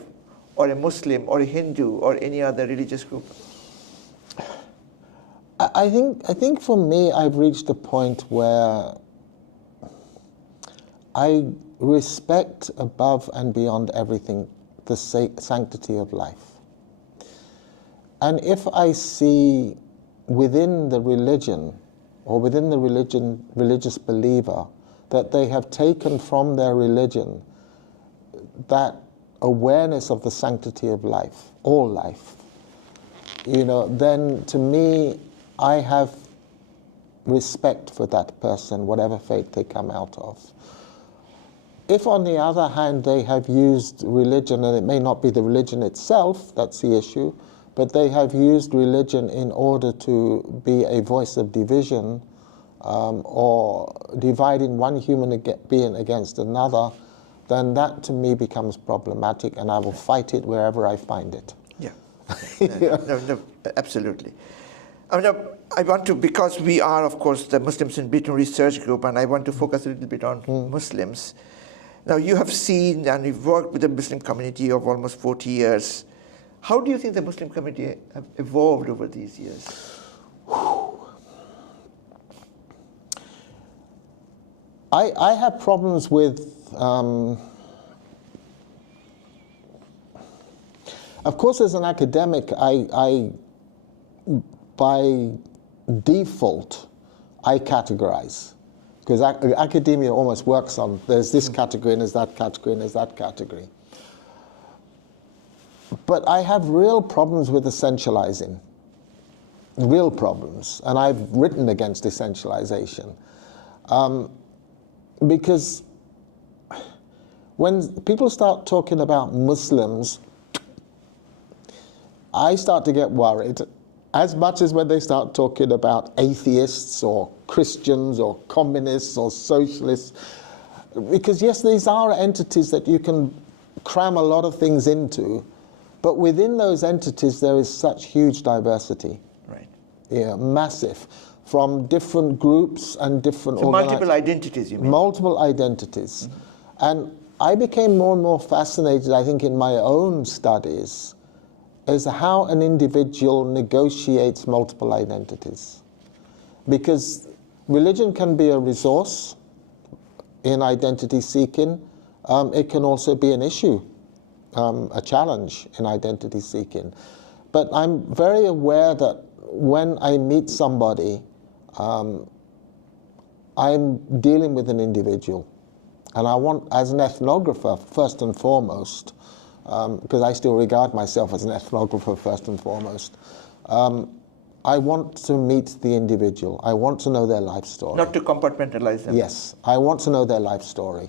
or a Muslim or a Hindu or any other religious group? I think for me, I've reached a point where I respect above and beyond everything the sanctity of life. And if I see within the religion or within the religious believer that they have taken from their religion that awareness of the sanctity of life, all life, then to me, I have respect for that person, whatever faith they come out of. If, on the other hand, they have used religion, and it may not be the religion itself, that's the issue, but they have used religion in order to be a voice of division or dividing one human being against another, then that to me becomes problematic, and I will fight it wherever I find it. Yeah, no, absolutely. I want to, because we are, of course, the Muslims in Britain Research Group, and I want to focus a little bit on Muslims. Now, you have seen and you've worked with the Muslim community of almost 40 years. How do you think the Muslim community have evolved over these years? I have problems with, of course, as an academic, I by default, I categorize. Because academia almost works on, there's this category and there's that category and there's that category. But I have real problems with essentializing. Real problems. And I've written against essentialization. Because when people start talking about Muslims, I start to get worried, as much as when they start talking about atheists or Christians or communists or socialists. Because yes, these are entities that you can cram a lot of things into, but within those entities there is such huge diversity. Right. Yeah, massive. From different groups and different... So multiple identities, you mean? Multiple identities. And I became more and more fascinated, I think, in my own studies, as how an individual negotiates multiple identities. Because religion can be a resource in identity seeking. It can also be an issue, a challenge in identity seeking. But I'm very aware that when I meet somebody, I'm dealing with an individual. And I want, as an ethnographer, first and foremost, because I still regard myself as an ethnographer first and foremost, I want to meet the individual. I want to know their life story. Not to compartmentalize them. Yes, I want to know their life story.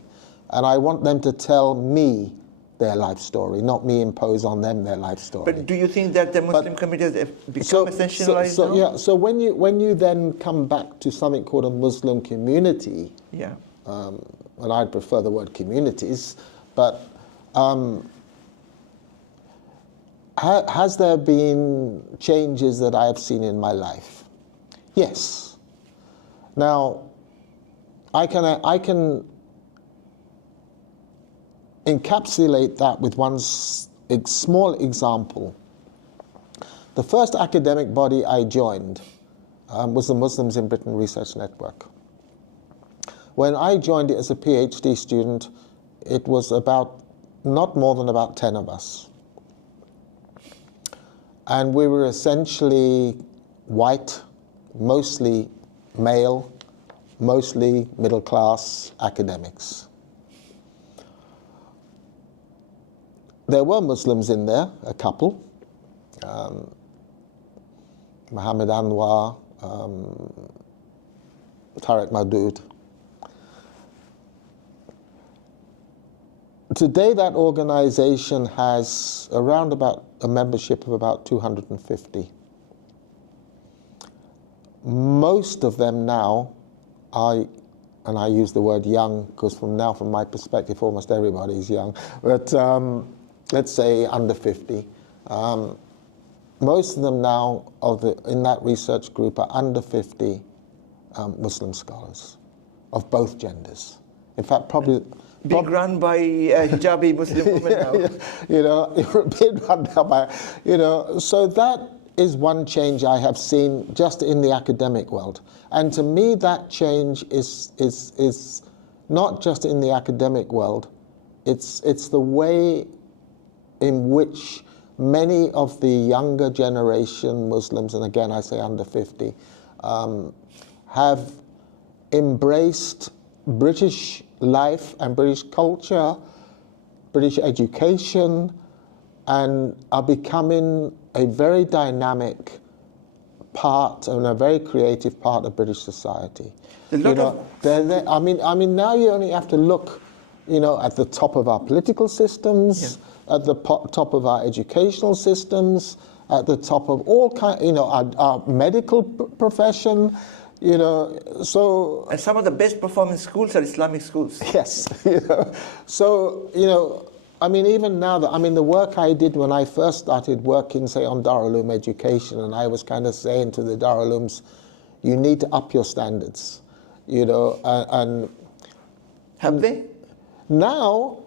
And I want them to tell me their life story, not me impose on them their life story. But do you think that the Muslim community has become essentialized now? Yeah, so when you then come back to something called a Muslim community, yeah, and I'd prefer the word communities, but has there been changes that I have seen in my life? Yes. Now, I can encapsulate that with one small example. The first academic body I joined was the Muslims in Britain Research Network. When I joined it as a PhD student, it was not more than about 10 of us. And we were essentially white, mostly male, mostly middle-class academics. There were Muslims in there, a couple. Muhammad Anwar, Tariq Mahdud. Today that organization has around about a membership of about 250. Most of them now are, and I use the word young because from my perspective almost everybody is young, but let's say under 50. Most of them now in that research group are under 50 Muslim scholars of both genders. In fact, probably being run by hijabi Muslim women now. Being run by, so that is one change I have seen just in the academic world. And to me, that change is not just in the academic world, it's the way in which many of the younger generation Muslims, and again I say under 50, have embraced British life and British culture, British education, and are becoming a very dynamic part and a very creative part of British society. I mean, now you only have to look, at the top of our political systems, at the top of our educational systems, at the top of all our medical profession. So... And some of the best performing schools are Islamic schools. Yes, So, I mean, even now, the work I did when I first started working, say, on Darul Uloom education, and I was kind of saying to the Darul Ulooms, you need to up your standards, and... Have they? Now,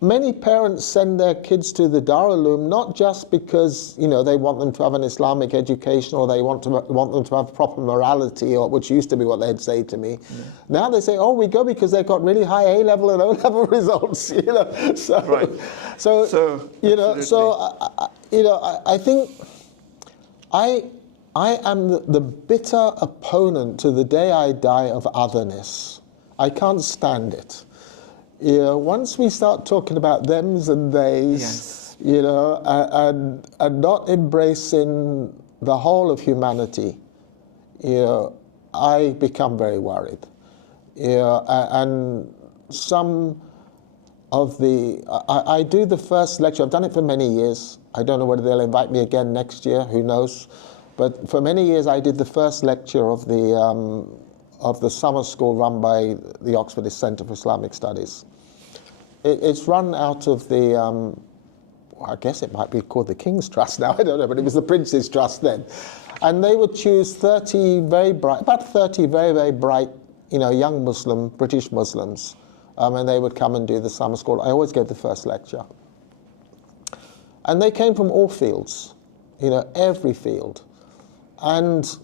many parents send their kids to the Darul Uloom not just because they want them to have an Islamic education or they want them to have proper morality, or which used to be what they'd say to me. Yeah. Now they say, we go because they've got really high A-level and O-level results. So right. So I think I am the bitter opponent to the day I die of otherness. I can't stand it. Once we start talking about thems and theys, and not embracing the whole of humanity, I become very worried. And some of I do the first lecture. I've done it for many years. I don't know whether they'll invite me again next year. Who knows? But for many years, I did the first lecture of the summer school run by the Oxford Centre for Islamic Studies. It's run out of the, I guess it might be called the King's Trust now, I don't know, but it was the Prince's Trust then. And they would choose 30 very, very bright, young British Muslims, and they would come and do the summer school. I always gave the first lecture. And they came from all fields, every field. And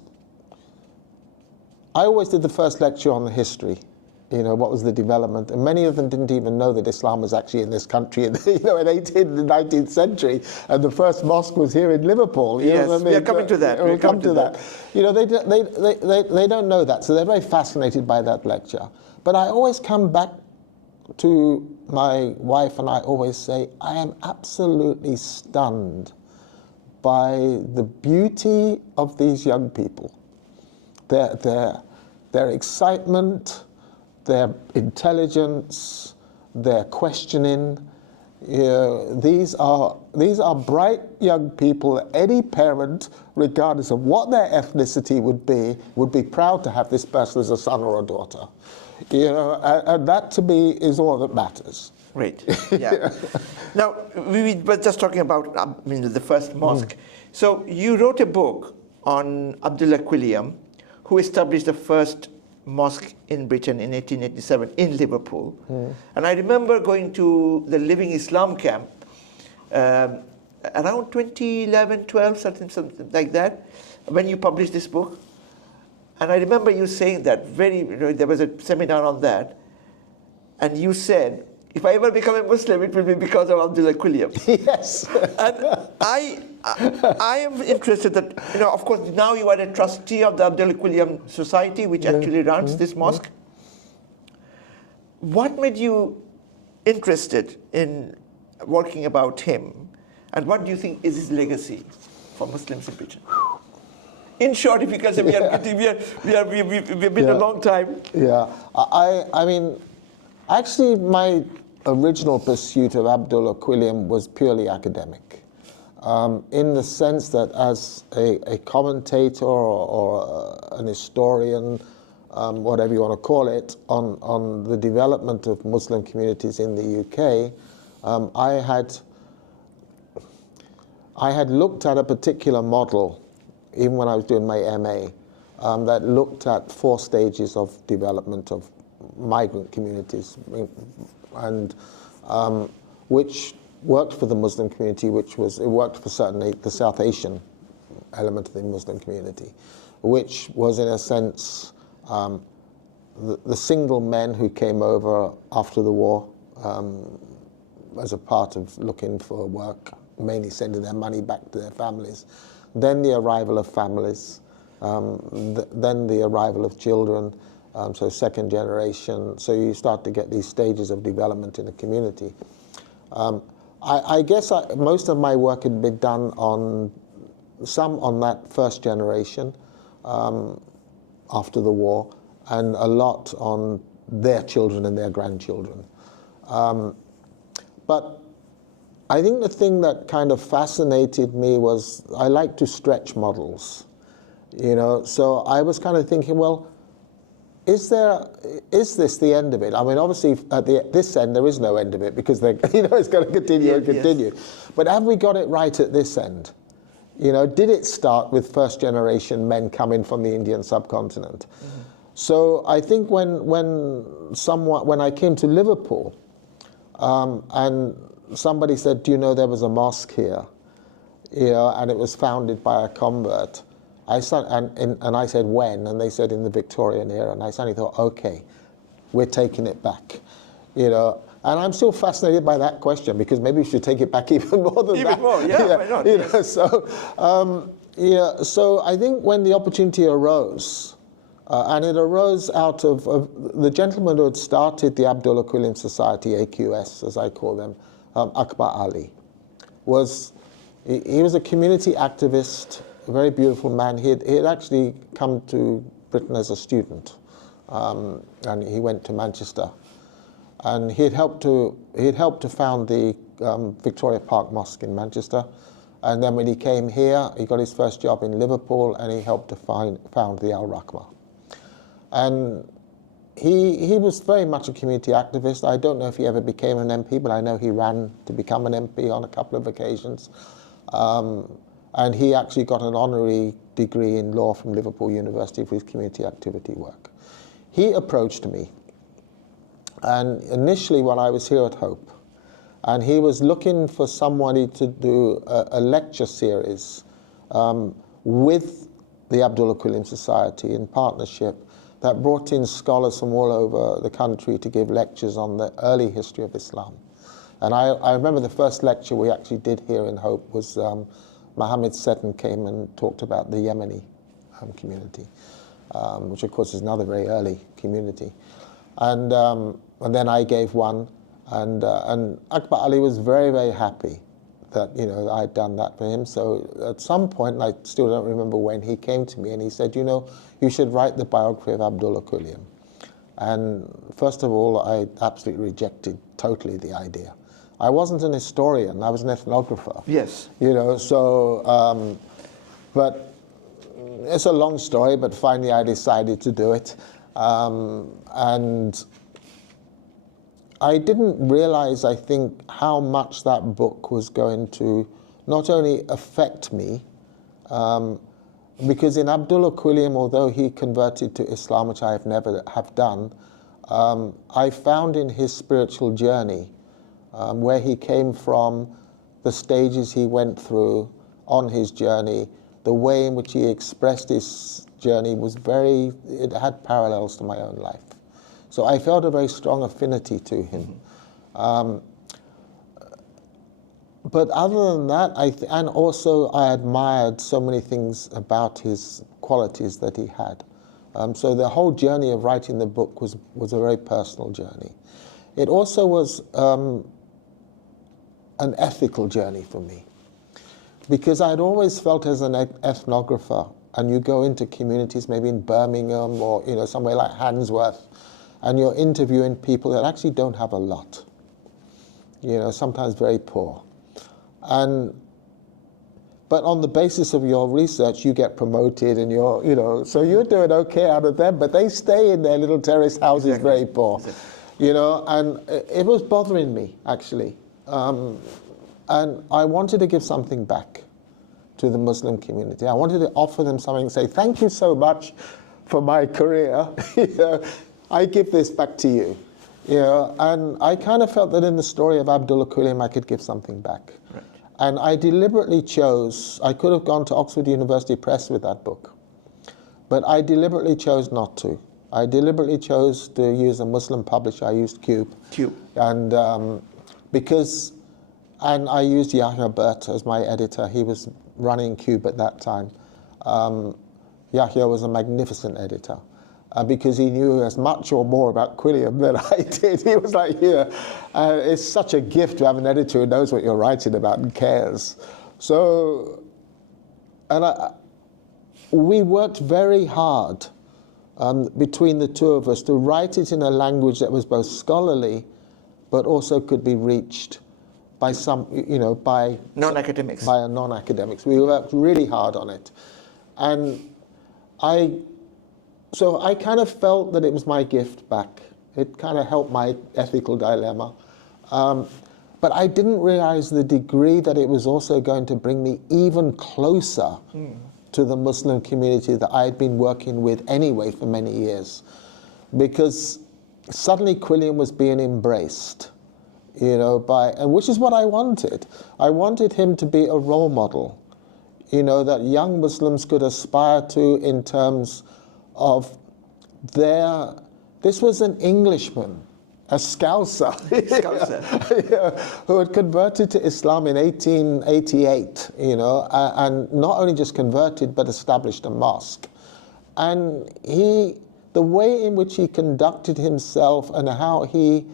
I always did the first lecture on the history, what was the development. And many of them didn't even know that Islam was actually in this country in the 18th and 19th century. And the first mosque was here in Liverpool. Yes, we are coming to that. We'll come to that. They don't know that, so they're very fascinated by that lecture. But I always come back to my wife and I always say, I am absolutely stunned by the beauty of these young people. Their excitement, their intelligence, their questioning. These are bright young people. Any parent, regardless of what their ethnicity would be proud to have this person as a son or a daughter. And that to me is all that matters. Great. Yeah. Now, we were just talking about the first mosque. So you wrote a book on Abdullah Quilliam, who established the first mosque in Britain in 1887 in Liverpool. And I remember going to the Living Islam camp around 2011, 12, something like that, when you published this book. And I remember you saying that there was a seminar on that, and you said, if I ever become a Muslim, it will be because of Abdullah Quilliam. Yes. And I am interested that, of course, now you are a trustee of the Abdullah Quilliam Society, which actually runs this mosque. What made you interested in working about him, and what do you think is his legacy for Muslims in Britain? In short, if you can say, we've been a long time. Yeah, I mean, actually, my original pursuit of Abdullah Quilliam was purely academic, in the sense that as a commentator or an historian, whatever you want to call it, on the development of Muslim communities in the UK, I had looked at a particular model, even when I was doing my MA, that looked at 4 stages of development of migrant communities, and which worked for the Muslim community, it worked for certainly the South Asian element of the Muslim community, which was in a sense the single men who came over after the war as a part of looking for work, mainly sending their money back to their families. Then the arrival of families, then the arrival of children, so second generation. So you start to get these stages of development in a community. I guess most of my work had been done on that first generation after the war, and a lot on their children and their grandchildren. But I think the thing that kind of fascinated me was I like to stretch models, So I was kind of thinking, well, is this the end of it? I mean, obviously at this end there is no end of it, because it's going to continue and continue. Yes. But have we got it right at this end? Did it start with first generation men coming from the Indian subcontinent? Mm-hmm. So I think when I came to Liverpool, and somebody said, do you know there was a mosque here? And it was founded by a convert. I said, when? And they said, in the Victorian era. And I suddenly thought, okay, we're taking it back. And I'm still fascinated by that question, because maybe we should take it back even more than that. Even more, yeah, why not? Yes. So I think when the opportunity arose, and it arose out of the gentleman who had started the Abdullah Quilliam Society, AQS, as I call them, Akbar Ali, he was a community activist, a very beautiful man. He had actually come to Britain as a student, and he went to Manchester, and he had helped to found the Victoria Park Mosque in Manchester, and then when he came here, he got his first job in Liverpool, and he helped to found the Al Rahma. And he was very much a community activist. I don't know if he ever became an MP, but I know he ran to become an MP on a couple of occasions. And he actually got an honorary degree in law from Liverpool University for his community activity work. He approached me, and initially when I was here at Hope, and he was looking for somebody to do a lecture series with the Abdullah Quilliam Society in partnership, that brought in scholars from all over the country to give lectures on the early history of Islam. And I remember the first lecture we actually did here in Hope was Mohammed Seddon came and talked about the Yemeni community, which of course is another very early community. And then I gave one, and Akbar Ali was very, very happy that I'd done that for him. So at some point, and I still don't remember when, he came to me and he said, you should write the biography of Abdullah Quilliam. And first of all, I absolutely rejected totally the idea. I wasn't an historian, I was an ethnographer. Yes. But it's a long story, but finally I decided to do it. And I didn't realize, I think, how much that book was going to not only affect me, because in Abdullah Quilliam, although he converted to Islam, which I have never have done, I found in his spiritual journey, where he came from, the stages he went through on his journey, the way in which he expressed his journey it had parallels to my own life. So I felt a very strong affinity to him. But other than that, and also I admired so many things about his qualities that he had. So the whole journey of writing the book was a very personal journey. It also was an ethical journey for me, because I'd always felt as an ethnographer, and you go into communities, maybe in Birmingham or somewhere like Handsworth, and you're interviewing people that actually don't have a lot, sometimes very poor. But on the basis of your research, you get promoted, and so you're doing okay out of them, but they stay in their little terrace houses, very poor, and it was bothering me, actually. And I wanted to give something back to the Muslim community. I wanted to offer them something and say, thank you so much for my career. I give this back to you. And I kind of felt that in the story of Abdullah Quilliam, I could give something back. Right. And I deliberately chose, I could have gone to Oxford University Press with that book, but I deliberately chose not to. I deliberately chose to use a Muslim publisher. I used Cube. And and I used Yahya Burt as my editor. He was running Cube at that time. Yahya was a magnificent editor. Because he knew as much or more about Quilliam than I did. He was like, it's such a gift to have an editor who knows what you're writing about and cares. So, we worked very hard between the two of us to write it in a language that was both scholarly, but also could be reached by by non-academics. By non-academics. We worked really hard on it. And So I kind of felt that it was my gift back. It kind of helped my ethical dilemma. But I didn't realize the degree that it was also going to bring me even closer to the Muslim community that I had been working with anyway for many years. Because suddenly Quilliam was being embraced, and which is what I wanted. I wanted him to be a role model, that young Muslims could aspire to in terms of this was an Englishman, a Scouser, who had converted to Islam in 1888, and not only just converted, but established a mosque. And the way in which he conducted himself and how he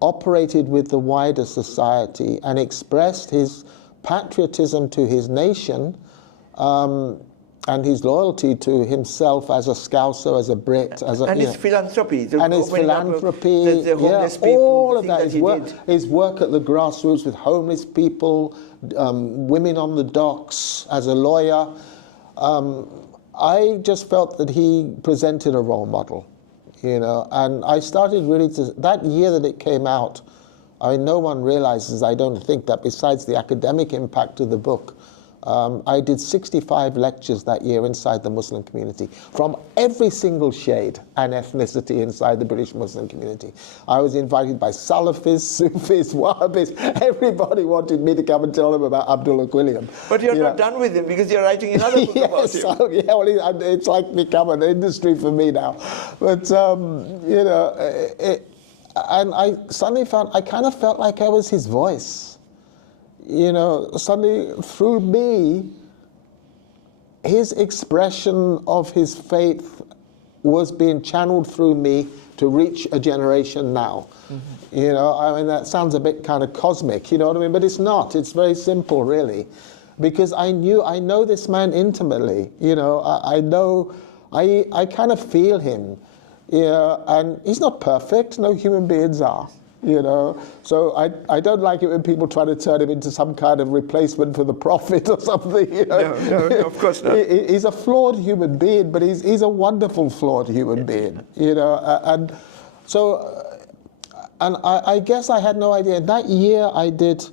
operated with the wider society and expressed his patriotism to his nation, and his loyalty to himself as a Scouser, as a Brit, his philanthropy, the homeless people, all of that. His work at the grassroots with homeless people, women on the docks, as a lawyer. I just felt that he presented a role model, and I started really that year that it came out. No one realizes, I don't think, that besides the academic impact of the book, I did 65 lectures that year inside the Muslim community from every single shade and ethnicity inside the British Muslim community. I was invited by Salafis, Sufis, Wahhabis. Everybody wanted me to come and tell them about Abdullah Quilliam. But you're not done with him, because you're writing another book about him. It's like become an industry for me now. But, and I suddenly I kind of felt like I was his voice. Suddenly through me, his expression of his faith was being channeled through me to reach a generation now. That sounds a bit kind of cosmic, but it's not. It's very simple, really, because I know this man intimately. I kind of feel him. And he's not perfect. No human beings are. So I don't like it when people try to turn him into some kind of replacement for the prophet or something. No, of course not. He's a flawed human being, but he's a wonderful flawed human being. And so, and I guess I had no idea. That year I did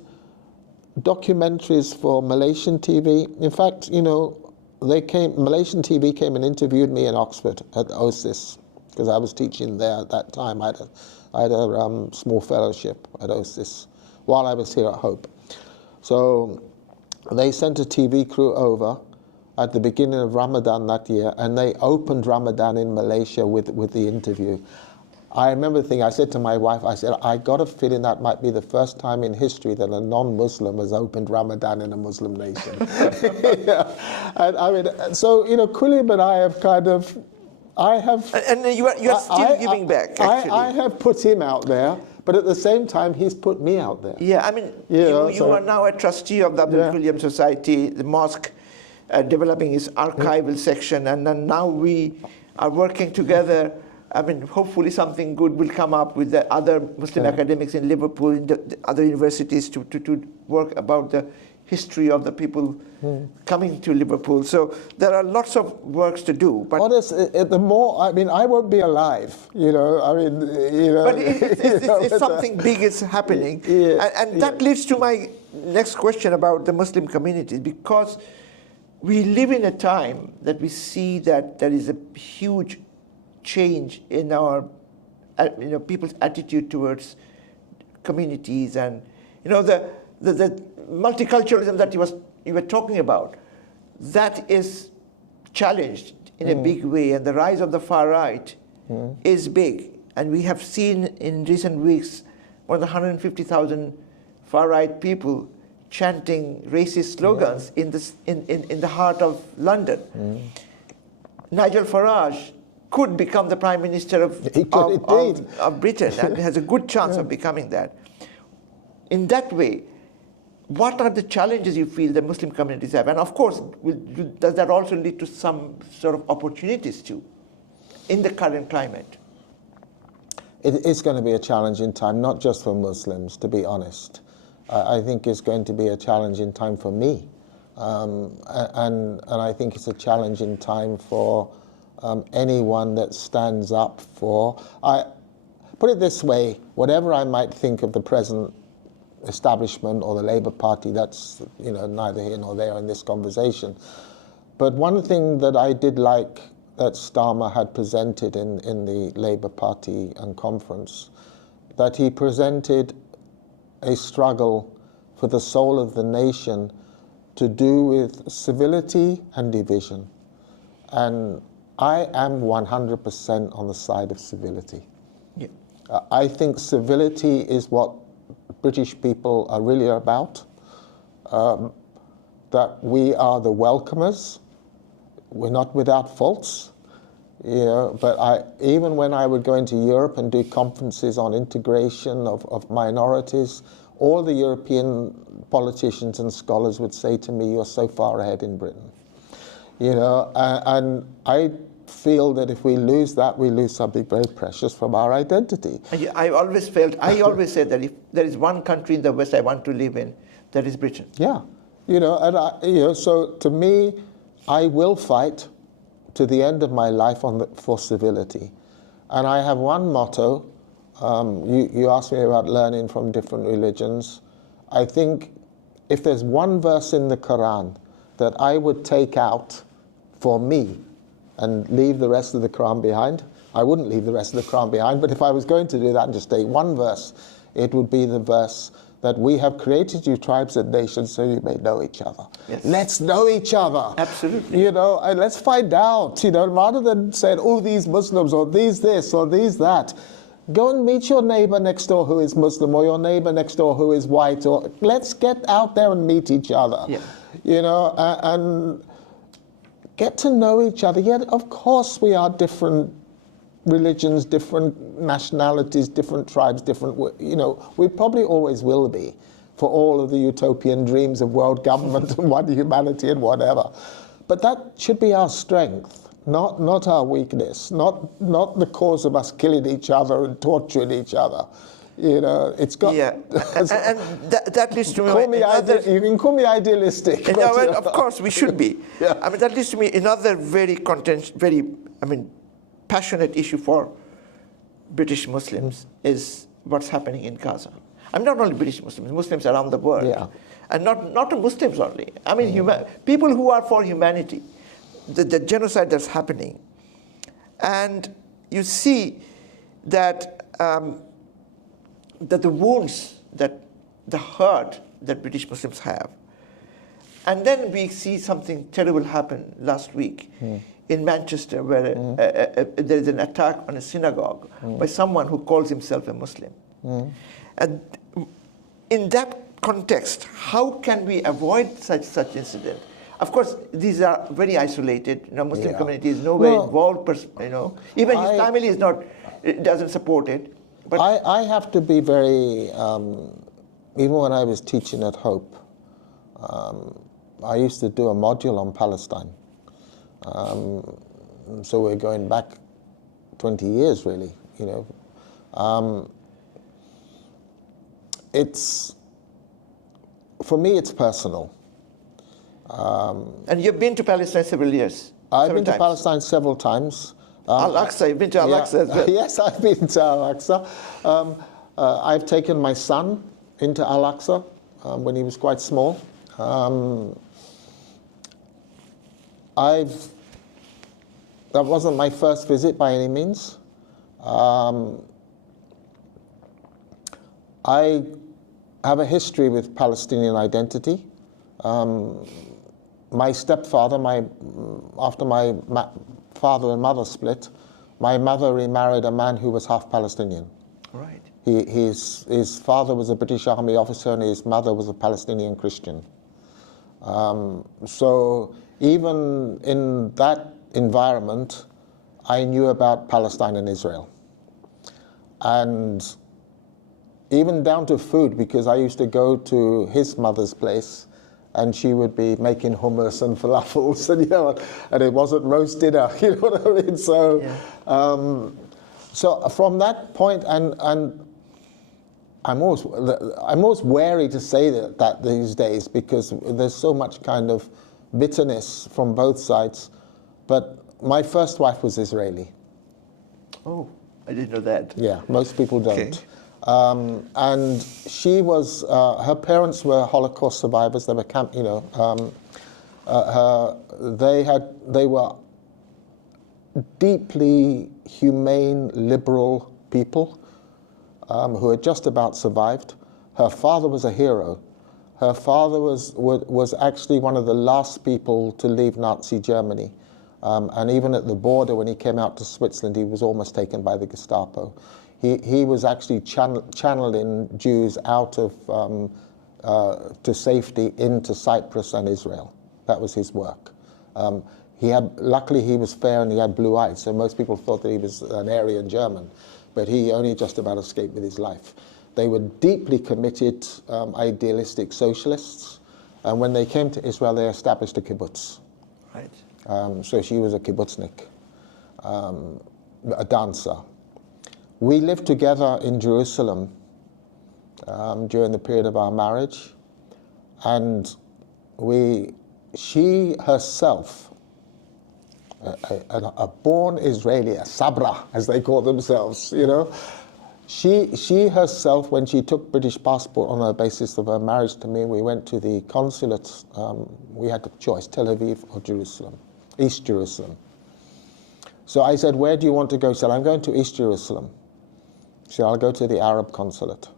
documentaries for Malaysian TV. In fact, Malaysian TV came and interviewed me in Oxford at OSIS, because I was teaching there at that time. I had a small fellowship at OSIS while I was here at Hope. So they sent a TV crew over at the beginning of Ramadan that year, and they opened Ramadan in Malaysia with the interview. I remember thinking, I said to my wife, I said, I got a feeling that might be the first time in history that a non-Muslim has opened Ramadan in a Muslim nation. Yeah. And I mean, so, you know, Quilliam and I have kind of, I have... And you are still giving back, actually. I have put him out there, but at the same time, he's put me out there. Yeah, I mean, you are now a trustee of the Abdullah Quilliam Society, the Mosque, developing its archival section, and then now we are working together. I mean, hopefully something good will come up with the other Muslim academics in Liverpool, in the other universities, to work about the history of the people coming to Liverpool. So there are lots of works to do. But honestly, the more, I mean, I won't be alive, you know, I mean, you know. But it's something big is happening. And that leads to my next question about the Muslim communities, because we live in a time that we see that there is a huge change in our, people's attitude towards communities, and the multiculturalism that you were talking about, that is challenged in a big way, and the rise of the far right is big, and we have seen in recent weeks more than 150,000 far right people chanting racist slogans in the heart of London. Nigel Farage could become the Prime Minister of Britain, and has a good chance of becoming that. In that way, what are the challenges you feel the Muslim communities have? And of course, does that also lead to some sort of opportunities too, in the current climate? It is going to be a challenging time, not just for Muslims, to be honest. I think it's going to be a challenging time for me. And I think it's a challenging time for anyone that stands up for... Put it this way, whatever I might think of the present establishment or the Labour Party, that's neither here nor there in this conversation. But one thing that I did like that Starmer had presented in the Labour Party and conference, that he presented a struggle for the soul of the nation to do with civility and division. And I am 100% on the side of civility. Yeah. I think civility is what British people are really about, that we are the welcomers. We're not without faults, but even when I would go into Europe and do conferences on integration of minorities, all the European politicians and scholars would say to me, "You're so far ahead in Britain." And I feel that if we lose that, we lose something very precious from our identity. I always said that if there is one country in the West I want to live in, that is Britain. Yeah, so to me, I will fight to the end of my life for civility. And I have one motto. You asked me about learning from different religions. I think if there's one verse in the Quran that I would take out for me and leave the rest of the Quran behind, I wouldn't leave the rest of the Quran behind, but if I was going to do that and just take one verse, it would be the verse that we have created you tribes and nations so you may know each other. Yes. Let's know each other. Absolutely. And let's find out, rather than saying, oh, these Muslims, or these this, or these that. Go and meet your neighbor next door who is Muslim, or your neighbor next door who is white, or let's get out there and meet each other. Yeah. And get to know each other. Yet, of course, we are different religions, different nationalities, different tribes, we probably always will be, for all of the utopian dreams of world government and one humanity and whatever. But that should be our strength, not our weakness, not the cause of us killing each other and torturing each other. It's got... Yeah, and that leads to me... You can call me idealistic. But, of course, we should be. Yeah. That leads to me another very passionate issue for British Muslims is what's happening in Gaza. Not only British Muslims, Muslims around the world. Yeah. And not Muslims only. People who are for humanity, the genocide that's happening. And you see that the wounds, that the hurt that British Muslims have. And then we see something terrible happen last week in Manchester, where there is an attack on a synagogue by someone who calls himself a Muslim. And in that context, how can we avoid such incident? Of course, these are very isolated. Muslim community is nowhere involved. Even his family is not, doesn't support it. But I have to be very. Even when I was teaching at Hope, I used to do a module on Palestine. So we're going back 20 years, really. For me, it's personal. And you've been to Palestine several years. I've been to Palestine several times. Al-Aqsa, you've been to Al-Aqsa as well. Yes, I've been to Al-Aqsa. I've taken my son into Al-Aqsa when he was quite small. That wasn't my first visit by any means. I have a history with Palestinian identity. My stepfather, after my father and mother split, my mother remarried a man who was half Palestinian. Right. His father was a British Army officer and his mother was a Palestinian Christian. So even in that environment, I knew about Palestine and Israel. And even down to food, because I used to go to his mother's place and she would be making hummus and falafels, and it wasn't roast dinner, you know what I mean? So, so from that point, and I'm always wary to say that these days because there's so much kind of bitterness from both sides. But my first wife was Israeli. Oh, I didn't know that. Yeah, most people don't. Okay. And she was, her parents were Holocaust survivors. They were they were deeply humane, liberal people who had just about survived. Her father was a hero. Her father was actually one of the last people to leave Nazi Germany. And even at the border, when he came out to Switzerland, he was almost taken by the Gestapo. He was actually channeling Jews out of to safety into Cyprus and Israel. That was his work. Luckily he was fair and he had blue eyes, so most people thought that he was an Aryan German, but he only just about escaped with his life. They were deeply committed, idealistic socialists, and when they came to Israel, they established a kibbutz. Right. So she was a kibbutznik, a dancer. We lived together in Jerusalem during the period of our marriage, and she herself, a born Israeli, a sabra, as they call themselves, she herself, when she took British passport on the basis of her marriage to me, we went to the consulate. We had the choice, Tel Aviv or Jerusalem, East Jerusalem. So I said, where do you want to go? She said, I'm going to East Jerusalem. She said, I'll go to the Arab consulate.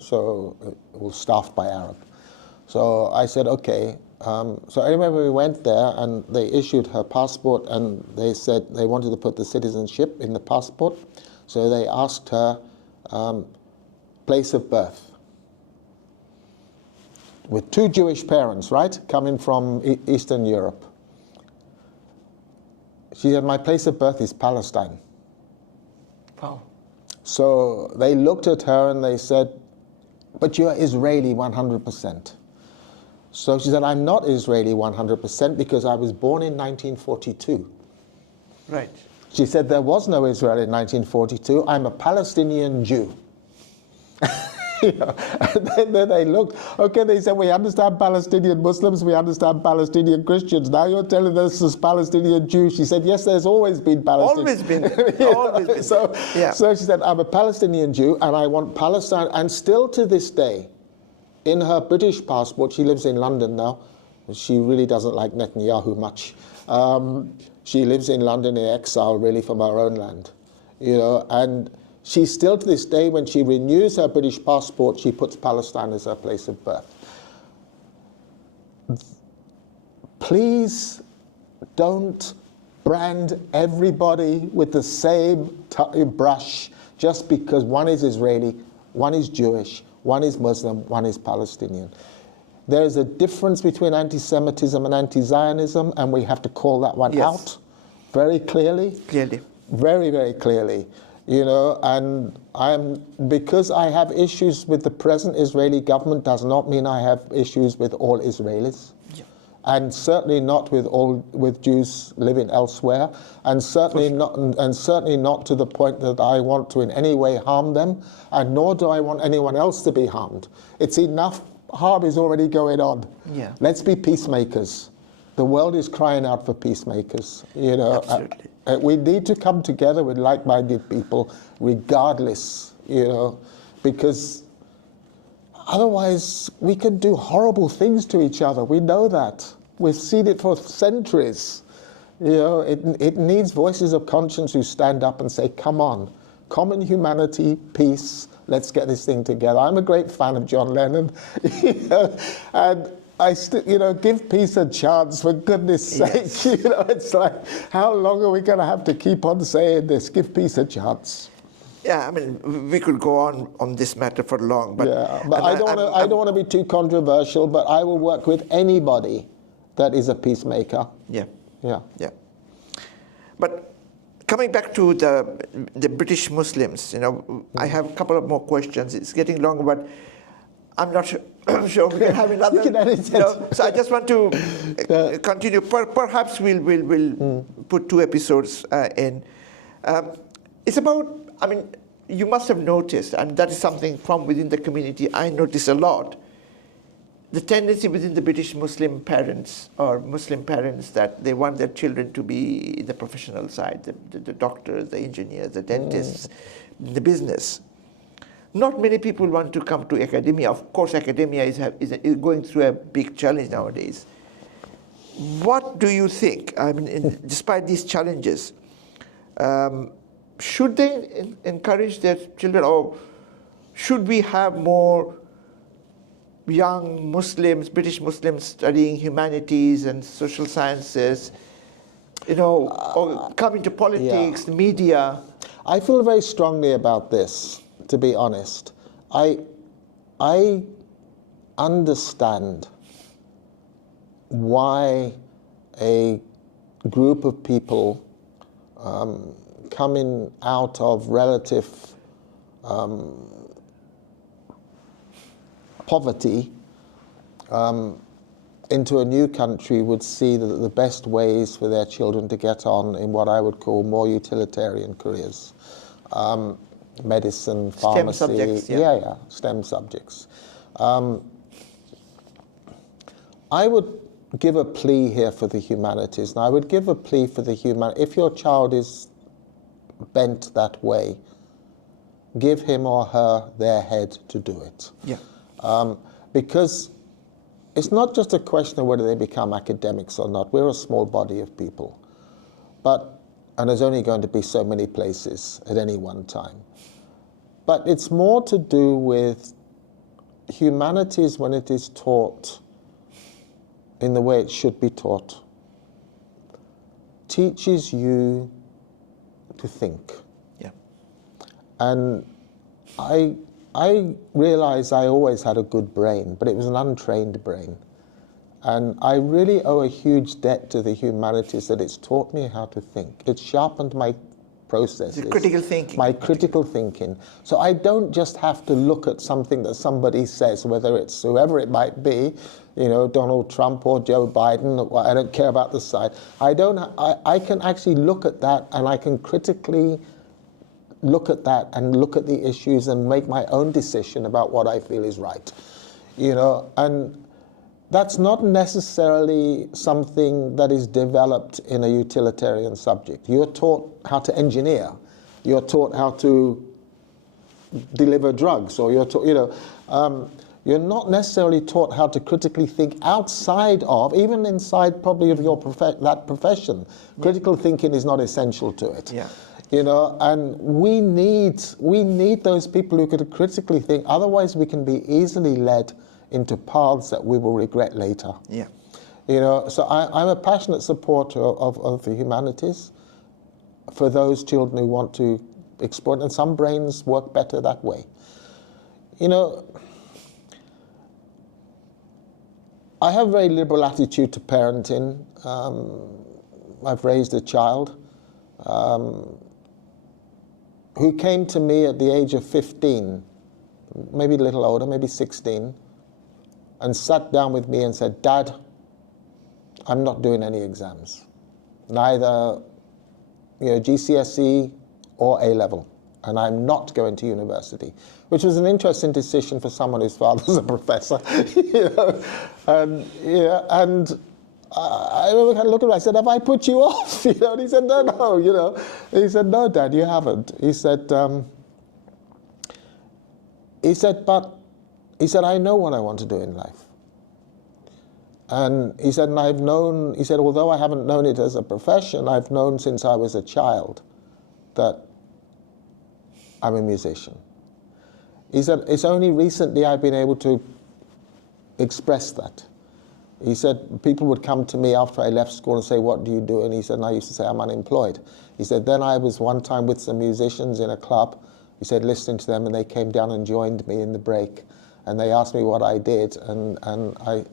So it was staffed by Arab. So I said, okay. So anyway, we went there and they issued her passport and they said they wanted to put the citizenship in the passport. So they asked her place of birth. With two Jewish parents, right, coming from Eastern Europe. She said, my place of birth is Palestine. Wow. So they looked at her and they said, but you're Israeli 100%. So she said, I'm not Israeli 100% because I was born in 1942. Right. She said, there was no Israel in 1942. I'm a Palestinian Jew. And then they looked, okay, they said, we understand Palestinian Muslims, we understand Palestinian Christians. Now you're telling us this Palestinian Jew. She said, yes, there's always been Palestinian. Always been. Always been. So she said, I'm a Palestinian Jew and I want Palestine. And still to this day, in her British passport, she lives in London now. She really doesn't like Netanyahu much. She lives in London in exile, really, from her own land. And she still to this day, when she renews her British passport, she puts Palestine as her place of birth. please don't brand everybody with the same brush just because one is Israeli, one is Jewish, one is Muslim, one is Palestinian. There is a difference between anti-Semitism and anti-Zionism, and we have to call that one out very clearly. Very, very clearly. You know, and because I have issues with the present Israeli government does not mean I have issues with all Israelis. And certainly not with Jews living elsewhere, and certainly not to the point that I want to in any way harm them, and nor do I want anyone else to be harmed. It's enough harm is already going on. Let's be peacemakers. The world is crying out for peacemakers. You know, we need to come together with like-minded people, regardless. You know, because otherwise, we can do horrible things to each other. We know that. We've seen it for centuries. You know, it needs voices of conscience who stand up and say, come on, common humanity, peace, let's get this thing together. I'm a great fan of John Lennon, you know, and give peace a chance, for goodness sake. You know, it's like, how long are we going to have to keep on saying this? Give peace a chance. Yeah, I mean, we could go on this matter for long, but I don't want to be too controversial. But I will work with anybody that is a peacemaker. Yeah. But coming back to the British Muslims, you know, I have a couple of more questions. It's getting long, but I'm not sure we can have another. So I just want to continue. Perhaps we'll put 2 episodes in. It's about. I mean, you must have noticed, and that is something from within the community I notice a lot, the tendency within the British Muslim parents or Muslim parents that they want their children to be in the professional side, the doctors, the engineers, the dentists, the business. Not many people want to come to academia. Of course, academia is going through a big challenge nowadays. What do you think? I mean, despite these challenges, should they encourage their children, or should we have more young Muslims, British Muslims, studying humanities and social sciences, you know, or come into politics, media? I feel very strongly about this, to be honest. I understand why a group of people coming out of relative poverty into a new country would see that the best ways for their children to get on in what I would call more utilitarian careers. Medicine, pharmacy, STEM subjects. I would give a plea here for the humanities, and I would give a plea for the if your child is bent that way, give him or her their head to do it. Because it's not just a question of whether they become academics or not. We're a small body of people, and there's only going to be so many places at any one time. But it's more to do with humanities when it is taught in the way it should be taught. Teaches you to think. And I realized I always had a good brain, but it was an untrained brain. And I really owe a huge debt to the humanities that it's taught me how to think. It's sharpened my processes. Critical thinking. My critical thinking. So I don't just have to look at something that somebody says, whether it's whoever it might be, you know, Donald Trump or Joe Biden, I don't care about the side. I can actually look at that, and I can critically look at that and look at the issues and make my own decision about what I feel is right. You know, and that's not necessarily something that is developed in a utilitarian subject. You're taught how to engineer. You're taught how to deliver drugs, or you're taught, you know, you're not necessarily taught how to critically think outside of, even inside probably of your that profession. Critical thinking is not essential to it. You know, and we need those people who could critically think. Otherwise, we can be easily led into paths that we will regret later. You know, so I'm a passionate supporter of the humanities for those children who want to explore it, and some brains work better that way. You know, I have a very liberal attitude to parenting. I've raised a child who came to me at the age of 15, maybe a little older, maybe 16, and sat down with me and said, "Dad, I'm not doing any exams, neither GCSE or A-level, and I'm not going to university," which was an interesting decision for someone whose father's a professor. And I remember kind of looking at him, I said, "Have I put you off?" And he said, no. He said, "No, Dad, you haven't." He said, "I know what I want to do in life." And he said, "Although I haven't known it as a profession, I've known since I was a child that I'm a musician." He said, "It's only recently I've been able to express that." He said, people would come to me after I left school and say, "What do you do?" And he said, and I used to say, "I'm unemployed." He said, "Then I was one time with some musicians in a club," he said, "listening to them, and they came down and joined me in the break. And they asked me what I did, and I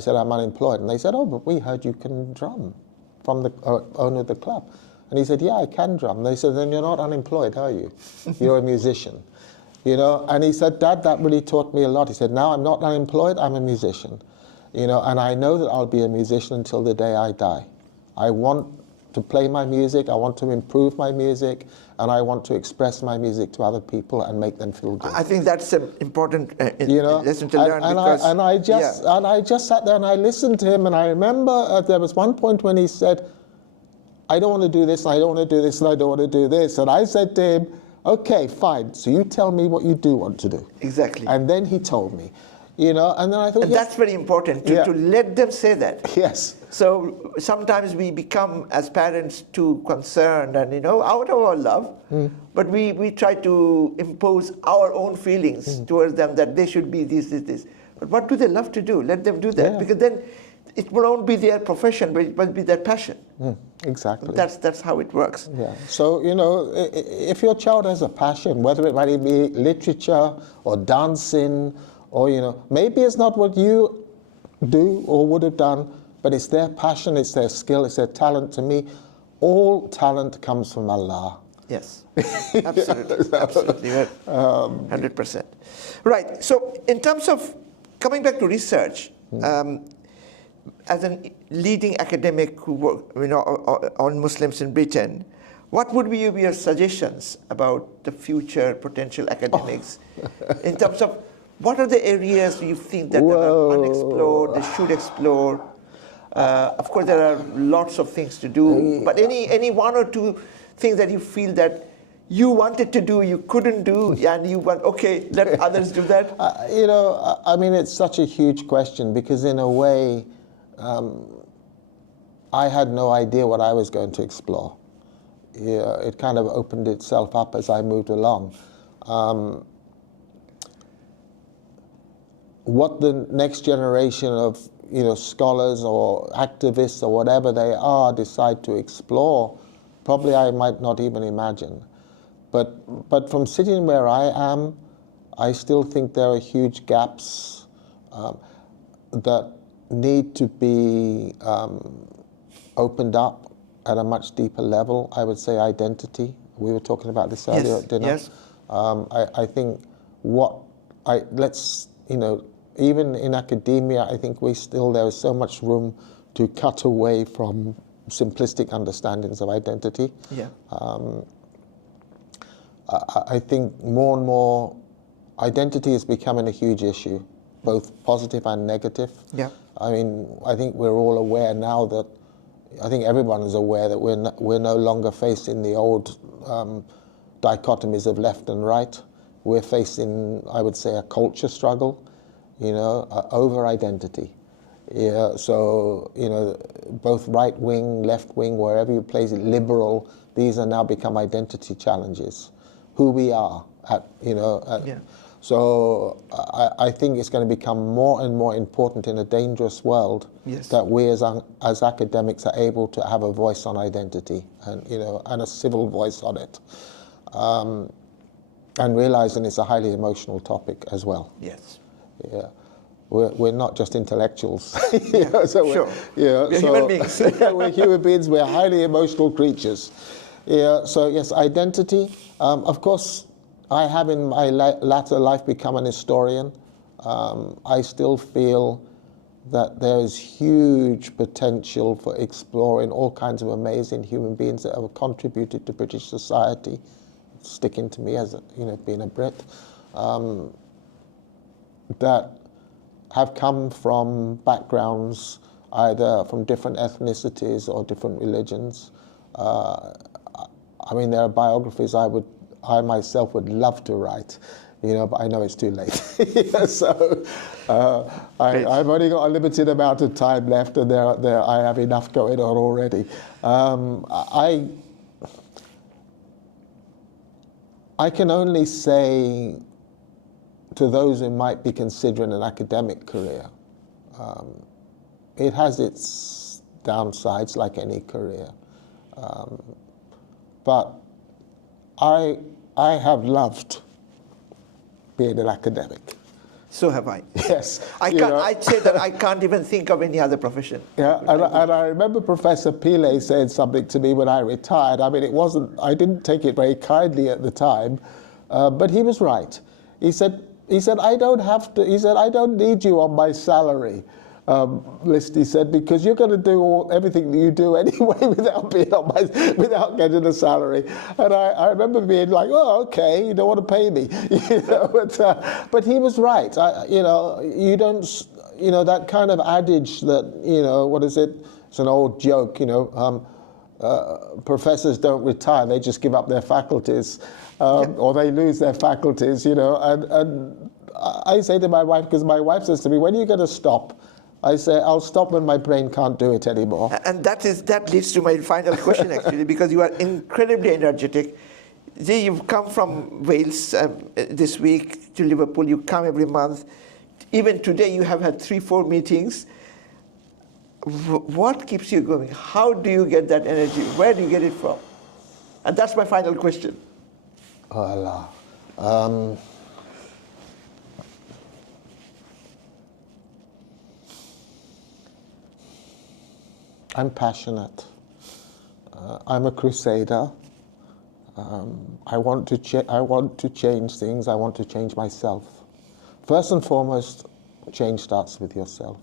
said, I'm unemployed." And they said, "Oh, but we heard you can drum," from the owner of the club. And he said, "Yeah, I can drum." And they said, "Then you're not unemployed, are you? You're a musician." And he said, "Dad, that really taught me a lot." He said, "Now I'm not unemployed, I'm a musician. And I know that I'll be a musician until the day I die. I want to play my music, I want to improve my music, and I want to express my music to other people and make them feel good." I think that's an important lesson to learn. I just sat there and I listened to him, and I remember there was one point when he said, "I don't want to do this, and I don't want to do this, and I don't want to do this." And I said to him, "Okay, fine, so you tell me what you do want to do." Exactly. And then he told me. And then I thought, and that's very important, to let them say that. Yes. So sometimes we become, as parents, too concerned and, out of our love, but we try to impose our own feelings towards them, that they should be this. But what do they love to do? Let them do that, because then it won't be their profession, but it will be their passion. Exactly. That's how it works. Yeah. So, if your child has a passion, whether it might be literature or dancing, or, maybe it's not what you do or would have done, but it's their passion, it's their skill, it's their talent. To me, all talent comes from Allah. Yes, absolutely, 100%. Right, so in terms of coming back to research, as a leading academic who work, on Muslims in Britain, what would be your suggestions about the future potential academics in terms of what are the areas you think that are unexplored, they should explore? Of course, there are lots of things to do, but any one or two things that you feel that you wanted to do, you couldn't do, and you want, okay, let others do that? It's such a huge question, because in a way, I had no idea what I was going to explore. It kind of opened itself up as I moved along. What the next generation of scholars or activists or whatever they are decide to explore, probably I might not even imagine. But from sitting where I am, I still think there are huge gaps that need to be opened up at a much deeper level. I would say identity. We were talking about this earlier at dinner. Yes. I think even in academia, I think there is so much room to cut away from simplistic understandings of identity. Yeah. I think more and more identity is becoming a huge issue, both positive and negative. Yeah. I think we're all aware now that, I think everyone is aware that we're no longer facing the old dichotomies of left and right. We're facing, I would say, a culture struggle, over identity. So, both right wing, left wing, wherever you place it, liberal, these are now become identity challenges. Who we are, So I think it's going to become more and more important in a dangerous world that we as academics are able to have a voice on identity and, and a civil voice on it. And realizing it's a highly emotional topic as well. Yes. Yeah. We're not just intellectuals. Sure. We're human beings. We're human beings. We're highly emotional creatures. Yeah. So yes, identity. Of course, I have in my latter life become an historian. I still feel that there is huge potential for exploring all kinds of amazing human beings that have contributed to British society, sticking to me as being a Brit, that have come from backgrounds either from different ethnicities or different religions. I mean, there are biographies I myself would love to write, but I know it's too late. So I've only got a limited amount of time left, and I have enough going on already. I can only say to those who might be considering an academic career, it has its downsides like any career. But I have loved being an academic. So have I. Yes. I'd say that I can't even think of any other profession. Yeah, and I remember Professor Pillay said something to me when I retired. I mean, I didn't take it very kindly at the time, but he was right. He said, I don't need you on my salary list, he said, because you're going to do everything that you do anyway without without getting a salary. And I remember being like, oh, okay, you don't want to pay me, but he was right. You don't, that kind of adage that, what is it? It's an old joke, professors don't retire, they just give up their faculties, or they lose their faculties, and I say to my wife, because my wife says to me, when are you going to stop? I say, I'll stop when my brain can't do it anymore. And that leads to my final question, actually, because you are incredibly energetic. You've come from Wales this week to Liverpool. You come every month. Even today, you have had 3-4 meetings. What keeps you going? How do you get that energy? Where do you get it from? And that's my final question. Oh, Allah. I'm passionate. I'm a crusader. I want to change things. I want to change myself. First and foremost, change starts with yourself.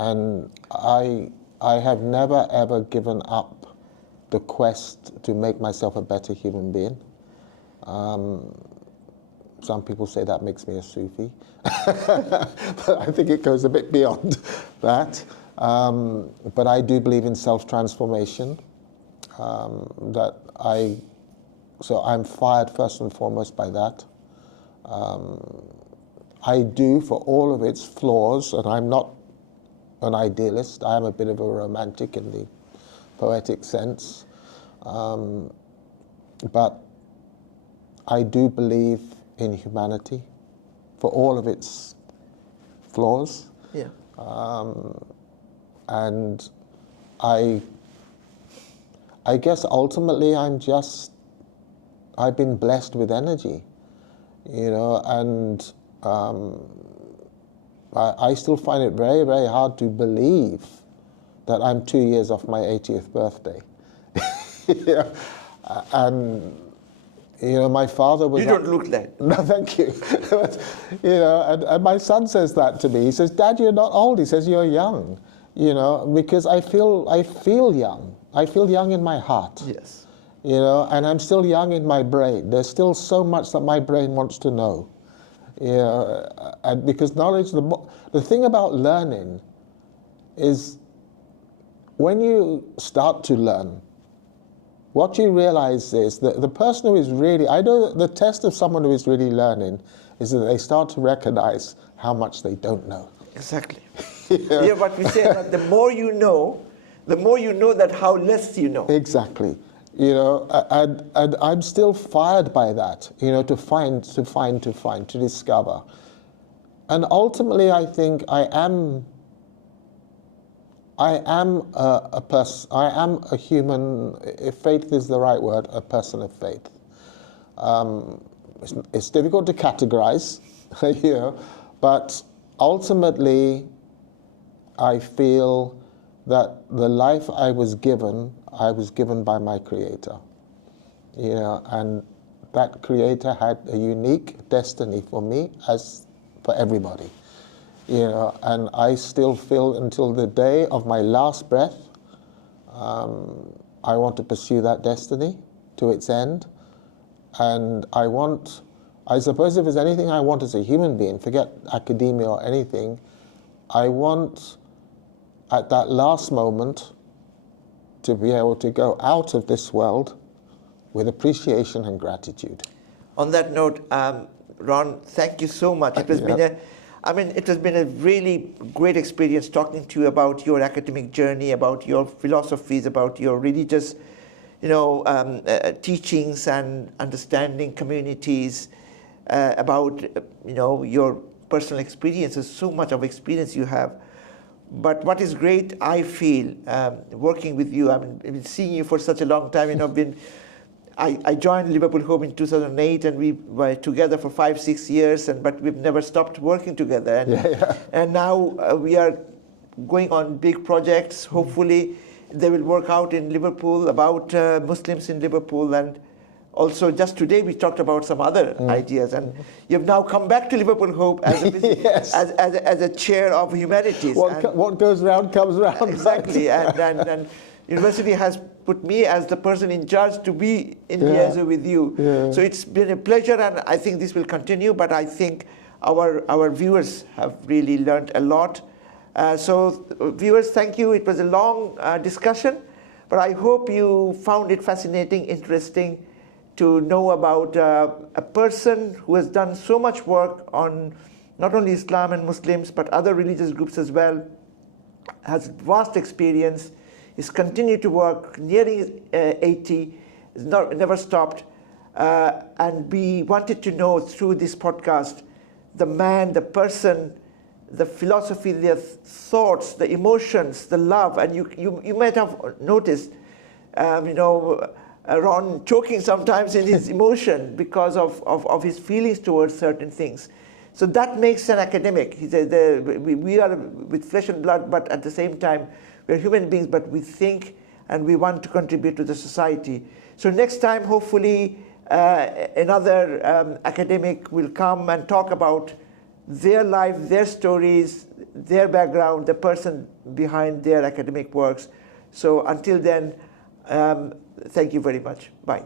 And I have never ever given up the quest to make myself a better human being. Some people say that makes me a Sufi, but I think it goes a bit beyond that. But I do believe in self-transformation. So I'm fired first and foremost by that. I do, for all of its flaws, and I'm not an idealist, I am a bit of a romantic in the poetic sense, but I do believe in humanity for all of its flaws. Yeah. And I guess ultimately I've been blessed with energy, and I still find it very, very hard to believe that I'm 2 years off my 80th birthday. And my father was... You don't look that. No, thank you. But, and my son says that to me. He says, Dad, you're not old. He says, you're young. Because I feel young. I feel young in my heart. Yes. And I'm still young in my brain. There's still so much that my brain wants to know. And because knowledge, the thing about learning is when you start to learn, what you realize is that the person who is really, I know that the test of someone who is really learning is that they start to recognize how much they don't know. Exactly. Yeah, but we say that the more you know that how less you know. Exactly. You know, and I'm still fired by that, you know, to discover. And ultimately, I think I am a person, I am a human, if faith is the right word, a person of faith. It's difficult to categorize, you know, but ultimately, I feel that the life I was given by my Creator, you know, and that Creator had a unique destiny for me as for everybody, you know, and I still feel until the day of my last breath, I want to pursue that destiny to its end, and I suppose if there's anything I want as a human being, forget academia or anything, I want at that last moment to be able to go out of this world with appreciation and gratitude. On that note, Ron, thank you so much. It has been a really great experience talking to you about your academic journey, about your philosophies, about your religious, teachings and understanding communities, about your personal experiences. So much of experience you have. But what is great, I feel, working with you, I've been seeing you for such a long time, I joined Liverpool Hope in 2008, and we were together for 5-6 years, but we've never stopped working together. And now we are going on big projects. Hopefully they will work out in Liverpool about Muslims in Liverpool. And also just today we talked about some other ideas. And you've now come back to Liverpool Hope as a chair of Humanities. What goes round comes round. Exactly. and University has put me as the person in charge to be in liaison with you. So it's been a pleasure, and I think this will continue, but I think our viewers have really learned a lot. So viewers, thank you. It was a long discussion, but I hope you found it fascinating, interesting to know about a person who has done so much work on not only Islam and Muslims, but other religious groups as well, has vast experience, is continued to work, nearing 80, never stopped. And we wanted to know through this podcast, the man, the person, the philosophy, the thoughts, the emotions, the love. And you might have noticed, Ron choking sometimes in his emotion because of his feelings towards certain things. So that makes an academic. He said, we are with flesh and blood, but at the same time, we're human beings, but we think and we want to contribute to the society. So next time, hopefully, another academic will come and talk about their life, their stories, their background, the person behind their academic works. So until then, thank you very much. Bye.